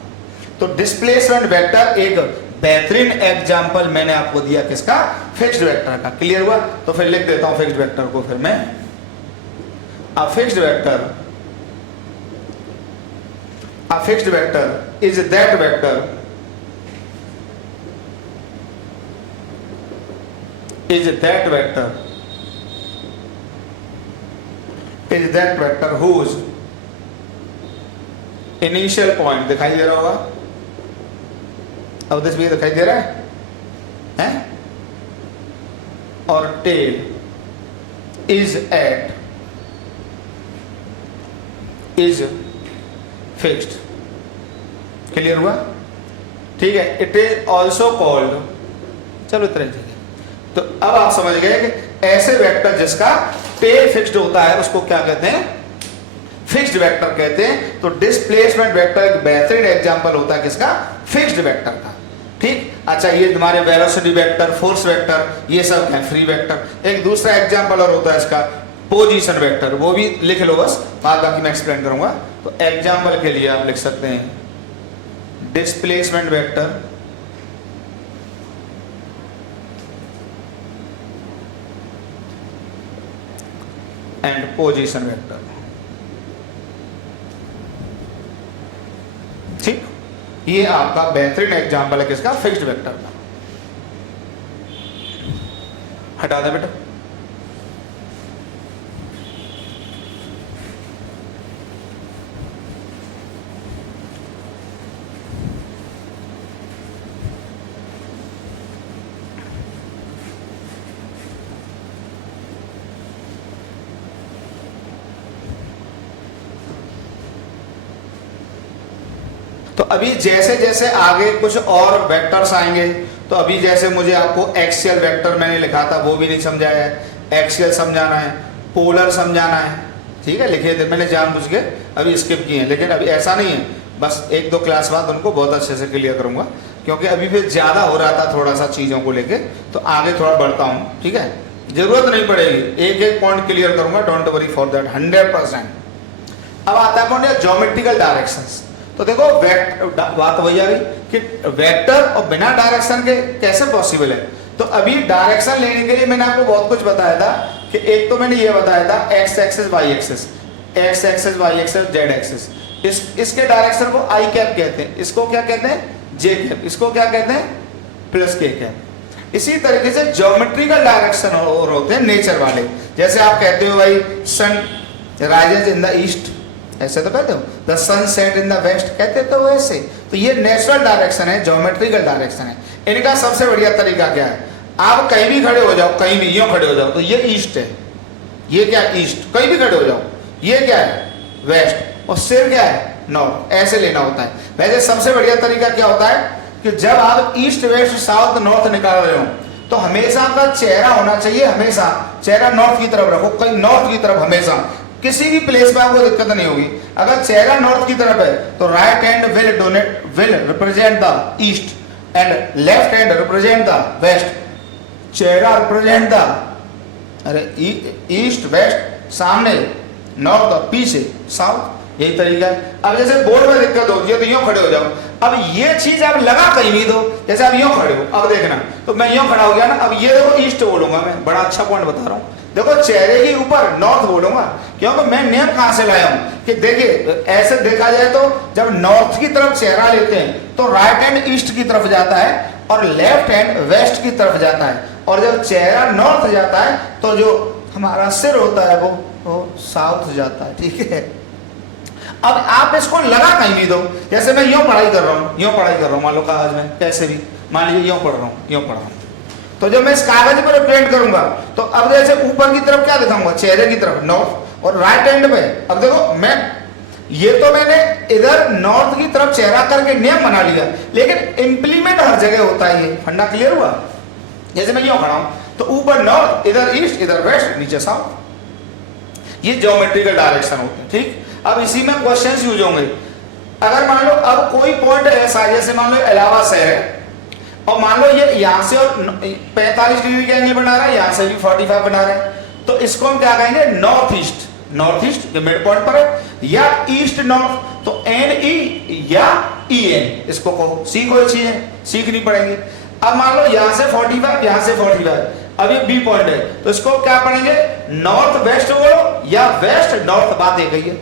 तो डिस्प्लेसमेंट वेक्टर एक बेहतरीन एग्जांपल मैंने आपको दिया, किसका? फिक्स्ड वेक्टर का। क्लियर हुआ? तो फिर लिख देता हूं फिक्स्ड वेक्टर को फिर मैं। A fixed vector is that vector whose initial point दिखाई दे रहा होगा, अब दिस भी दिखाई दे रहा है और tail is fixed। क्लियर हुआ? ठीक है। इट इज ऑल्सो कॉल्ड, चलो इतना ठीक है, तो अब आप समझ गए कि ऐसे वेक्टर जिसका टेल फिक्स्ड होता है उसको क्या कहते हैं, फिक्स्ड वेक्टर कहते हैं। तो डिस्प्लेसमेंट वेक्टर एक बेहतरीन एग्जांपल होता है किसका, फिक्स्ड वेक्टर का। ठीक, अच्छा ये तुम्हारे वेलोसिटी वेक्टर, फोर्स वेक्टर, ये सब है फ्री वेक्टर। एक दूसरा एग्जांपल और होता है इसका पोजीशन वेक्टर, वो भी लिख लो बस, बाद बाकी मैं एक्सप्लेन करूंगा। तो एग्जांपल के लिए आप लिख सकते हैं displacement vector and position vector. ठीक, ये आपका बेहतरीन एग्जांपल है किसका, फिक्स्ड वेक्टर का। हटा दे बेटा। तो अभी जैसे जैसे आगे कुछ और वेक्टर्स आएंगे, तो अभी जैसे मुझे आपको एक्सियल वेक्टर मैंने लिखा था वो भी नहीं समझाया है, एक्सियल समझाना है, पोलर समझाना है। ठीक है, लिखे थे मैंने जानबूझ के अभी स्किप किए हैं, लेकिन अभी ऐसा नहीं है, बस एक दो क्लास बाद उनको बहुत अच्छे से क्लियर करूंगा, क्योंकि अभी फिर ज़्यादा हो रहा था थोड़ा सा चीज़ों को लेके, तो आगे थोड़ा बढ़ता हूँ। ठीक है, जरूरत नहीं पड़ेगी, एक एक पॉइंट क्लियर करूंगा, डोंट वरी फॉर दैट, 100%। अब आता है पॉइंट ज्योमेट्रिकल डायरेक्शंस। तो देखो बात वही आ गई कि वेक्टर और बिना डायरेक्शन के कैसे पॉसिबल है। तो अभी डायरेक्शन लेने के लिए मैंने आपको बहुत कुछ बताया था कि एक तो मैंने ये बताया था X axis Y axis, X axis Y axis Z axis, इसके डायरेक्शन को आई कैप कहते हैं, इसको क्या कहते हैं जे कैप, इसको क्या कहते हैं प्लस के कैप। इसी तरीके से ज्योमेट्रिकल डायरेक्शन और होते हैं नेचर वाले, जैसे आप कहते हो भाई sun rises in the east, ऐसे तो कहते हो, the sun set in the west, कहते तो वैसे। तो ये नेचुरल डायरेक्शन है, ज्योमेट्रिकल डायरेक्शन है। इनका सबसे बढ़िया तरीका क्या है, आप कहीं भी खड़े हो जाओ, कहीं भी यूं खड़े हो जाओ तो ये ईस्ट है, ये क्या ईस्ट, कहीं भी खड़े हो जाओ, ये क्या है वेस्ट, और सिर क्या है नॉर्थ, ऐसे लेना होता है। वैसे सबसे बढ़िया तरीका क्या होता है कि जब आप ईस्ट वेस्ट साउथ नॉर्थ निकाल रहे हो तो हमेशा आपका चेहरा होना चाहिए, हमेशा चेहरा नॉर्थ की तरफ रखो, कहीं नॉर्थ की तरफ, हमेशा किसी भी प्लेस में आपको दिक्कत नहीं होगी। अगर चेहरा नॉर्थ की तरफ है तो right hand will represent the east and left hand represent the west. चेहरा रिप्रेजेंट द अरे ईस्ट वेस्ट, सामने नॉर्थ, पीछे साउथ, यही तरीका है। अब जैसे बोर्ड में दिक्कत होती है तो यूं खड़े हो जाओ, अब ये चीज आप लगा कहीं नहीं दो, जैसे आप यूं खड़े हो, अब देखना, तो मैं यूं खड़ा हो गया ना, अब ये देखो ईस्ट बोलूंगा मैं, बड़ा अच्छा पॉइंट बता रहा हूं, देखो चेहरे के ऊपर नॉर्थ बोलूंगा, क्योंकि मैं नेम कहां से लाया हूं कि देखिए ऐसे देखा जाए तो जब नॉर्थ की तरफ चेहरा लेते हैं तो राइट हैंड ईस्ट की तरफ जाता है और लेफ्ट हैंड वेस्ट की तरफ जाता है, और जब चेहरा नॉर्थ जाता है तो जो हमारा सिर होता है वो साउथ जाता है। ठीक है, अब आप इसको लगा कहीं भी दो, जैसे मैं यूं पढ़ाई कर रहा हूं, यूं पढ़ाई कर रहा हूं, मान लो कागज में कैसे भी, मान लीजिए यूं पढ़ रहा हूं, यूं पढ़ रहा हूं, तो जब मैं इस कागज पर पेंट करूंगा तो अब जैसे ऊपर की तरफ क्या दिखाऊंगा, चेहरे की तरफ नॉर्थ, और राइट हैंड पे अब देखो मैं ये तो मैंने इधर नॉर्थ की तरफ चेहरा करके नियम बना लिया, लेकिन इंप्लीमेंट हर जगह होता है, ये फंडा क्लियर हुआ। जैसे मैं यूं खड़ा हूं तो ऊपर नॉर्थ, इधर ईस्ट, इधर वेस्ट, नीचे साउथ, ये ज्योमेट्रिकल डायरेक्शन होते हैं। ठीक, अब इसी में क्वेश्चंस यूज होंगे। अगर मान लो अब कोई पॉइंट ऐसा है, जैसे मान लो इलाहाबाद शहर है और मान लो ये यहां से और 45 डिग्री का एंगल बना रहा है, यहां से भी 45 बना रहे हैं, तो इसको हम क्या कहेंगे नॉर्थ ईस्ट, नॉर्थ ईस्ट के मिड पॉइंट पर है, या ईस्ट नॉर्थ, तो एन ई या ई एन, इसको कहो, सीखो ये चीजें सीखनी पड़ेंगी। अब मान लो यहां से 45, यहां से 45, अब ये बी पॉइंट है, तो इसको क्या पढ़ेंगे नॉर्थ वेस्ट बोलो या वेस्ट नॉर्थ, बात एक ही है।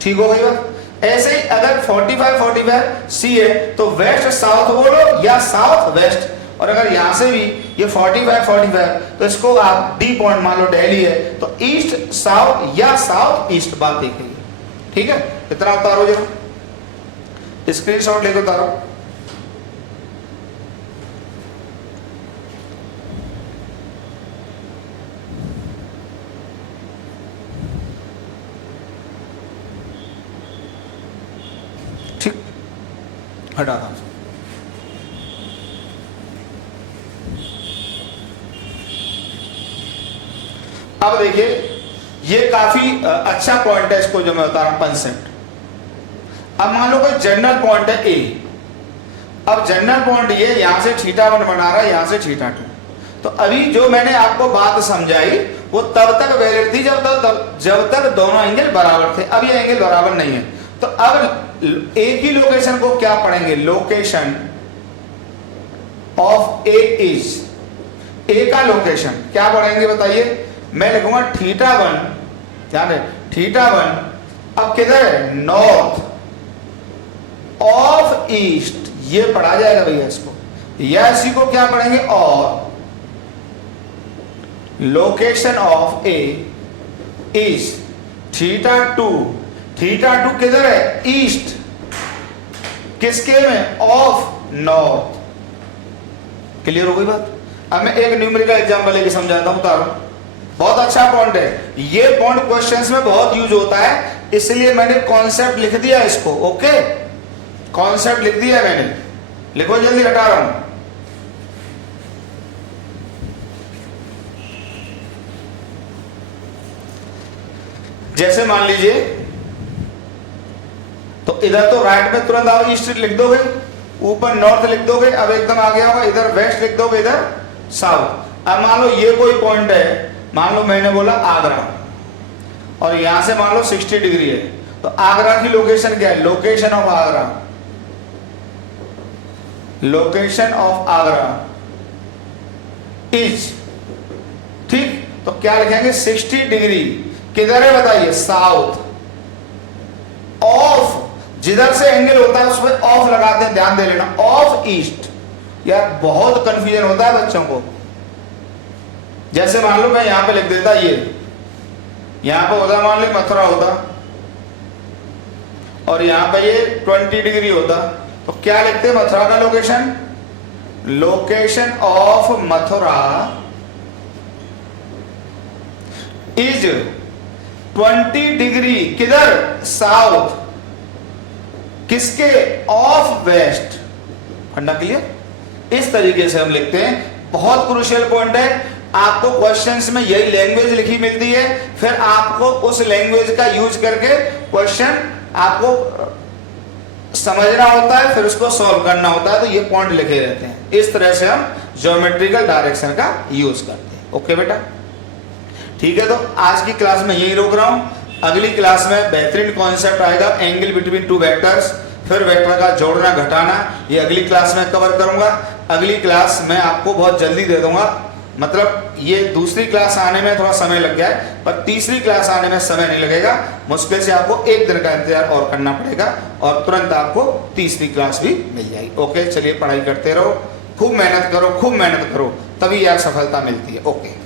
ठीक हो गई बात। ऐसे ही अगर 45 सी है तो वेस्ट साउथ बोलो या साउथ वेस्ट, और अगर यहां से भी ये 45 तो इसको आप डी पॉइंट मान लो दिल्ली है तो ईस्ट साउथ या साउथ ईस्ट, बात एक ही है। ठीक है, इतना उतारो जरा, स्क्रीनशॉट लेके उतारो। ठीक, हटा था। अब देखिए ये काफी अच्छा पॉइंट है, इसको जो मैं बता रहा हूं कंसेप्ट। अब मान लो कोई जनरल पॉइंट है ए, अब जनरल पॉइंट ये यहां से θ1 बना रहा है, यहां से θ2। तो अभी जो मैंने आपको बात समझाई वो तब तक वैलिड थी जब तक दोनों एंगल बराबर थे। अब ये एंगल बराबर नहीं है, तो अब ए की लोकेशन को क्या पढ़ेंगे, लोकेशन ऑफ ए इज, ए का लोकेशन क्या पढ़ेंगे बताइए। मैं लिखूंगा θ1, ध्यान है θ1 अब किधर है, नॉर्थ ऑफ ईस्ट, ये पढ़ा जाएगा भैया इसको, या इसी को क्या पढ़ेंगे, और लोकेशन ऑफ ए इज θ2, θ2 किधर है, ईस्ट, किसके में, ऑफ नॉर्थ। क्लियर हो गई बात। अब मैं एक न्यूमेरिकल एग्जांपल लेके समझाता हूं, तारो बहुत अच्छा पॉइंट है ये, पॉइंट क्वेश्चंस में बहुत यूज होता है, इसलिए मैंने कॉन्सेप्ट लिख दिया इसको। ओके, कॉन्सेप्ट लिख दिया मैंने, लिखो जल्दी, हटा रहा हूं। जैसे मान लीजिए, तो इधर तो राइट में तुरंत आप ईस्ट लिख दोगे, ऊपर नॉर्थ लिख दोगे, अब एकदम आ गया होगा, इधर वेस्ट लिख दोगे, इधर साउथ। अब मान लो ये कोई पॉइंट है, मान लो मैंने बोला आगरा, और यहां से मान लो 60 डिग्री है, तो आगरा की लोकेशन क्या है, location of Agra, location of Agra is, ठीक, तो क्या लिखेंगे, 60 डिग्री किधर है बताइए, साउथ ऑफ, जिधर से एंगल होता है उसमें ऑफ लगाते हैं, ध्यान दे लेना, ऑफ ईस्ट। यार बहुत कंफ्यूजन होता है बच्चों को। जैसे मान लो मैं यहां पे लिख देता, ये यहां पे होता, मान लो मथुरा होता, और यहां पे ये 20 डिग्री होता, तो क्या लिखते हैं, मथुरा का location, location of Mathura is 20 degree किधर, साउथ, किसके, ऑफ वेस्ट। फंडा क्लियर। इस तरीके से हम लिखते हैं, बहुत क्रूशियल पॉइंट है। आपको क्वेश्चंस में यही लैंग्वेज लिखी मिलती है, फिर आपको उस लैंग्वेज का यूज करके क्वेश्चन आपको समझना होता है, फिर उसको सॉल्व करना होता है। तो ये पॉइंट लिखे रहते हैं, इस तरह से हम ज्योमेट्रिकल डायरेक्शन का यूज करते हैं। ओके बेटा, ठीक है। तो आज की क्लास में यही रोक रहा हूं, अगली क्लास में बेहतरीन कॉन्सेप्ट आएगा, एंगल बिटवीन टू वेक्टर्स, फिर वेक्टर का जोड़ना घटाना, ये अगली क्लास में कवर करूंगा। अगली क्लास मैं आपको बहुत जल्दी दे दूंगा, मतलब ये दूसरी क्लास आने में थोड़ा समय लग गया है, पर तीसरी क्लास आने में समय नहीं लगेगा। मुश्किल से आपको एक दिन का इंतजार और करना पड़ेगा, और तुरंत आपको तीसरी क्लास भी मिल जाएगी। ओके, चलिए पढ़ाई करते रहो, खूब मेहनत करो, खूब मेहनत करो, तभी यार सफलता मिलती है। ओके।